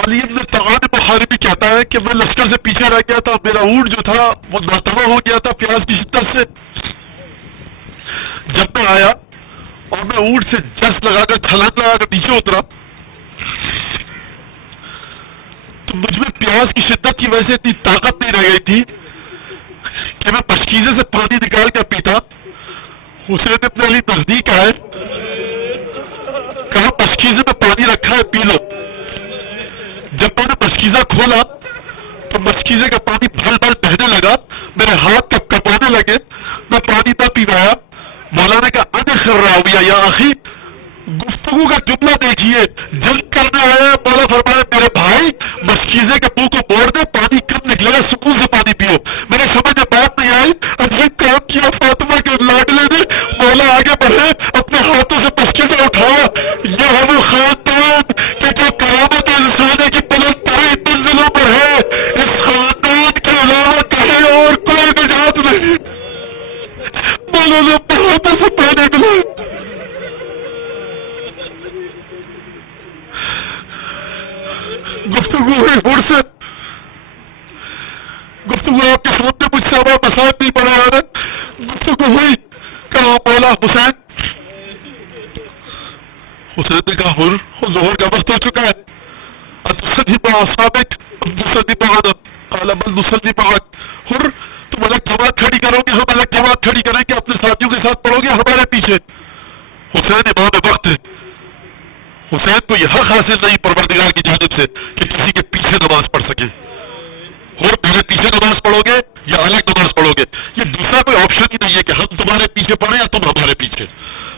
علی ابن طغان محاربی کہتا ہے کہ میں لشکر سے پیچھے رہ گیا تھا، میرا اونٹ جو تھا وہ ناتواں ہو گیا تھا پیاس کی شدت سے. جب میں آیا اور میں اونٹ سے جس لگا کر چھلانگ لگا کر نیچے اترا تو مجھ میں پیاس کی شدت کی وجہ سے اتنی طاقت نہیں رہ گئی تھی کہ میں پشکیزے سے پانی نکال کر پیتا. حسین ابن علی نزدیک آئے، کہا پشکیزے میں پانی رکھا ہے پی لو. جب میں نے مشکیزہ کھولا تو مشکیزے کا پانی بھل بھل بہنے لگا، میرے ہاتھ تک کپانے لگے، میں پانی نہ پی پایا. مولانا کا انا خراویہ یا اخی، گفتگو کا جملہ دیکھیے، جلد کرنے آیا. مولا فرمایا میرے بھائی مشکیزے کے منہ کو موڑ دے، پانی کم نکلے گا، سکون سے پانی پیو. میرے سمجھ میں بات نہیں آئی، عجیب کام کیا فاطمہ کے لاڈلے نے. مولا آگے بڑھے، اپنے ہاتھوں سے مشکیزہ اٹھایا. یہ ہے وہ خاندان کہ جو کرامت انسانی کی بلند ترین منزلوں پر ہے. اس خاندان کے علاوہ کہیں اور کوئی نجات نہیں. مولا نے اپنے ہاتھوں سے پانی پلایا. گفتگو ہوئی ہر سے، گفتگو آپ کے سامنے مجھ سے اب مسائل نہیں پڑا ہے. گفتگو ہوئی، کہا مولا حسین. حسین نے کہا ہر ظہر کا وقت ہو چکا ہے. تصدی پڑھا سابق تصدی پڑھانا قال بل نصلي معك. ہر تم الگ جماعت کھڑی کرو گے، ہم الگ جماعت کھڑی کریں گے، اپنے ساتھیوں کے ساتھ پڑھو گے ہمارے پیچھے. حسین امام وقت ہے. حسین کو یہ حق حاصل نہیں پروردگار کی جانب سے کہ کسی کے پیچھے نماز پڑھ سکے. اور میرے پیچھے نماز پڑھو گے یا الگ نماز پڑھو گے؟ یہ دوسرا کوئی آپشن ہی نہیں ہے کہ ہم تمہارے پیچھے پڑھیں یا تم ہمارے پیچھے.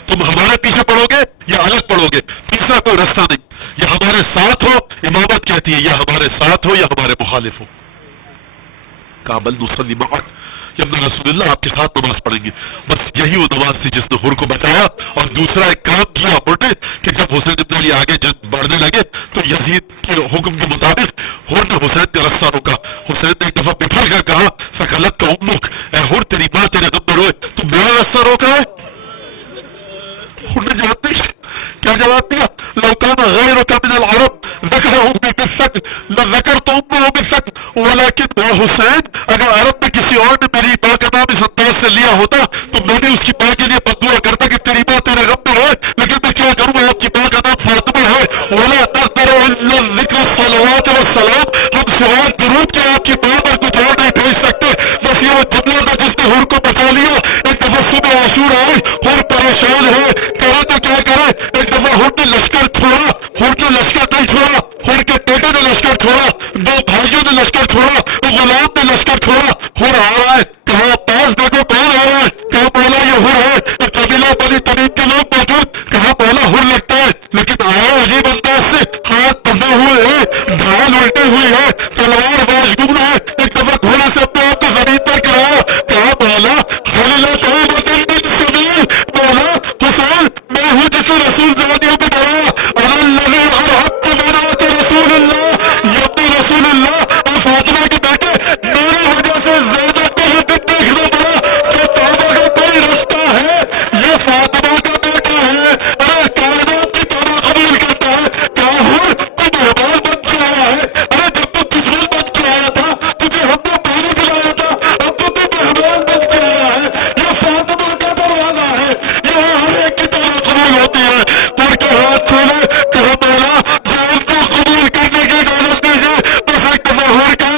تم ہمارے پیچھے پڑھو گے یا الگ پڑھو گے، تیسرا کوئی رستہ نہیں. یا ہمارے ساتھ ہو، امامت کہتی ہے، یا ہمارے ساتھ ہو یا ہمارے مخالف ہو. کابل نصلی معک، ابن رسول اللہ آپ کے ساتھ نماز پڑھیں گے. بس یہی وہ نماز تھی جس نے حر کو بچایا. اور دوسرا ایک کام کیا حر نے کہ جب حسین ابن علی آگے بڑھنے لگے تو یزید کے حکم کے مطابق حر نے حسین کا رستہ روکا. حسین نے ایک دفعہ بٹھا کر کہا سکلت کا امک، اے حر تیری ماں تیرے غم میں روئے، تو میرا رستہ روکا ہے؟ حر نے جواب دیا، کیا جواب دیا؟ لو كان غيرك من العرب ذكرهم بالشك لذكرتهم بالشك ولكن يا حسین اگر عرب میں کسی اور نے میری ماں کا نام اس انداز سے لیا ہوتا تو میں نے اس کی ماں کے لیے بددعا کرتا کہ تیری ماں تیرے غم میں ہے، لیکن میں کیا کروں، آپ کی ماں کا نام فاطمہ ہے. ولا تقدر الا ذکر الصلوات والسلام، ہم سوال درود کے آپ کی ماں پر کچھ اور نہیں بھیج سکتے. بس یہ جملہ تھا جس نے حر کو بچا لیا. ایک دفعہ صبح عاشور آئی، حر پریشان ہے، کرے تو کیا کرے. ایک دفعہ حر نے لشکر چھوڑا، حر نے لشکر نہیں چھوڑا، حر کے بیٹے نے لشکر چھوڑا، دو بھائیوں نے لشکر چھوڑا، غلام نے لشکر چھوڑا. حر آ رہا ہے، کہاں پاس دیکھو کون آ رہا ہے، کہاں بولا یہ حر ہے. قبیلہ بنی تمیم کے لوگ موجود، کہاں بولا حر لگتا ہے، لیکن آیا عجیب انداز سے، ہاتھ بندھے ہوئے ہیں، ڈھال الٹے ہوئی ہے، تلوار باز گم ہے. ایک دفعہ گھوڑے سے اپنے آپ کو زمین پر گرایا، کہاں بولا خلیلہ صاحب بولا حسین میں ہوں جسے رسول زمانیوں میں ڈرایا. رسول اللہ یبنی رسول اللہ اور فاطمہ کے بیٹے، میری وجہ سے زیادہ دیکھنا پڑا کہ توبہ کا کوئی رستہ ہے. یہ فاطمہ کا بیٹا ہے، ارے کائنات کی توبہ قبول کرتا ہے. کیا ہوں تو مہمان بن کے آیا ہے. ارے جب تو دشمن بن کے آیا تھا تجھے ہم نے پانی پلایا تھا، اب تو مہمان بن کے آیا ہے. یہ فاطمہ کا دروازہ ہے، یہاں ہر ایک کی توبہ قبول ہوتی ہے. پر کے ہاتھ چھوڑے کہا بولا قبول کرنے کی اجازت دیجیے. بس ایک ظہور کا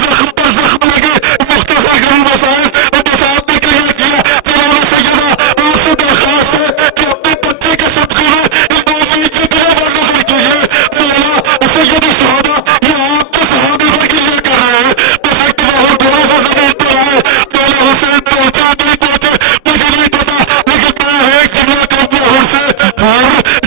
زخم پر زخم لگے، مختصر کروں مسائل بتانے کے لیے کیا. پرانا سیدہ آپ سے درخواست ہے کہ اپنے بچے کے صدقے میں اس بات کی دعا پر نظر کیجیے. مولا سید صحابہ یہ آپ کے صحابہ کے لیے کر رہے ہیں. بس ایک ظہور گھوڑا سے زمین پر آئے، مولا حسین پہنچا نہیں پہنچے مجھے نہیں پتا، لیکن میں ایک جملہ کروں ظہور سے. اور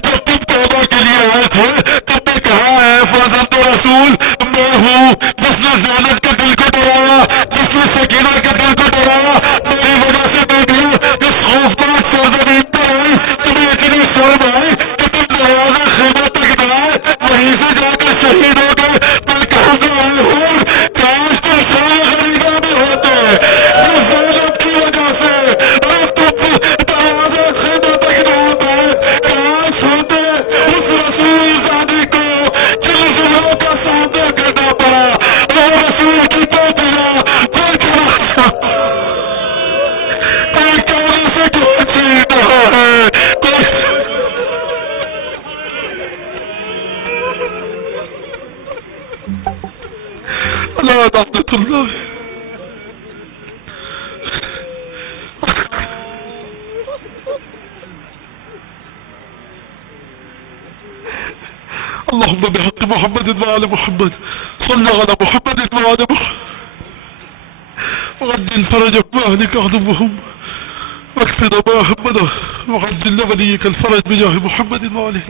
جب تم توبہ کے لیے آئے تھے تم نے کہا ہے فضل تو رسول میں ہوں جس نے زینت کے دل کو ڈرایا، جس نے سکینہ کے دل کو ڈرایا. میری وجہ سے بیٹی اس خوفناک سرزمین پر آئی، تمہیں اتنی شرم آئی کہ تم دروازہ خیمہ تک جائے، وہیں سے جا کر شہید ہو گئے. میں کہوں گا اے حور کاش تو سارے غریبوں میں ہوتے اس زینت کی وجہ سے. اب تم دروازہ خیمہ تک جا پائے، کاش ہوتے اس رسول زادی کو جن ظلموں کا سامنا کرنا پڑا. اور رسول کی تو بنا کوئی کاموں سے کیوں چیز رہا ہے. اللہ رحمت اللہ. اللهم بحق محمد وآل محمد صل على محمد وآل محمد وعجل فرجهم وأهلك عدوهم واكفنا ما همنا وعجل لوليك الفرج بجاه محمد وآله.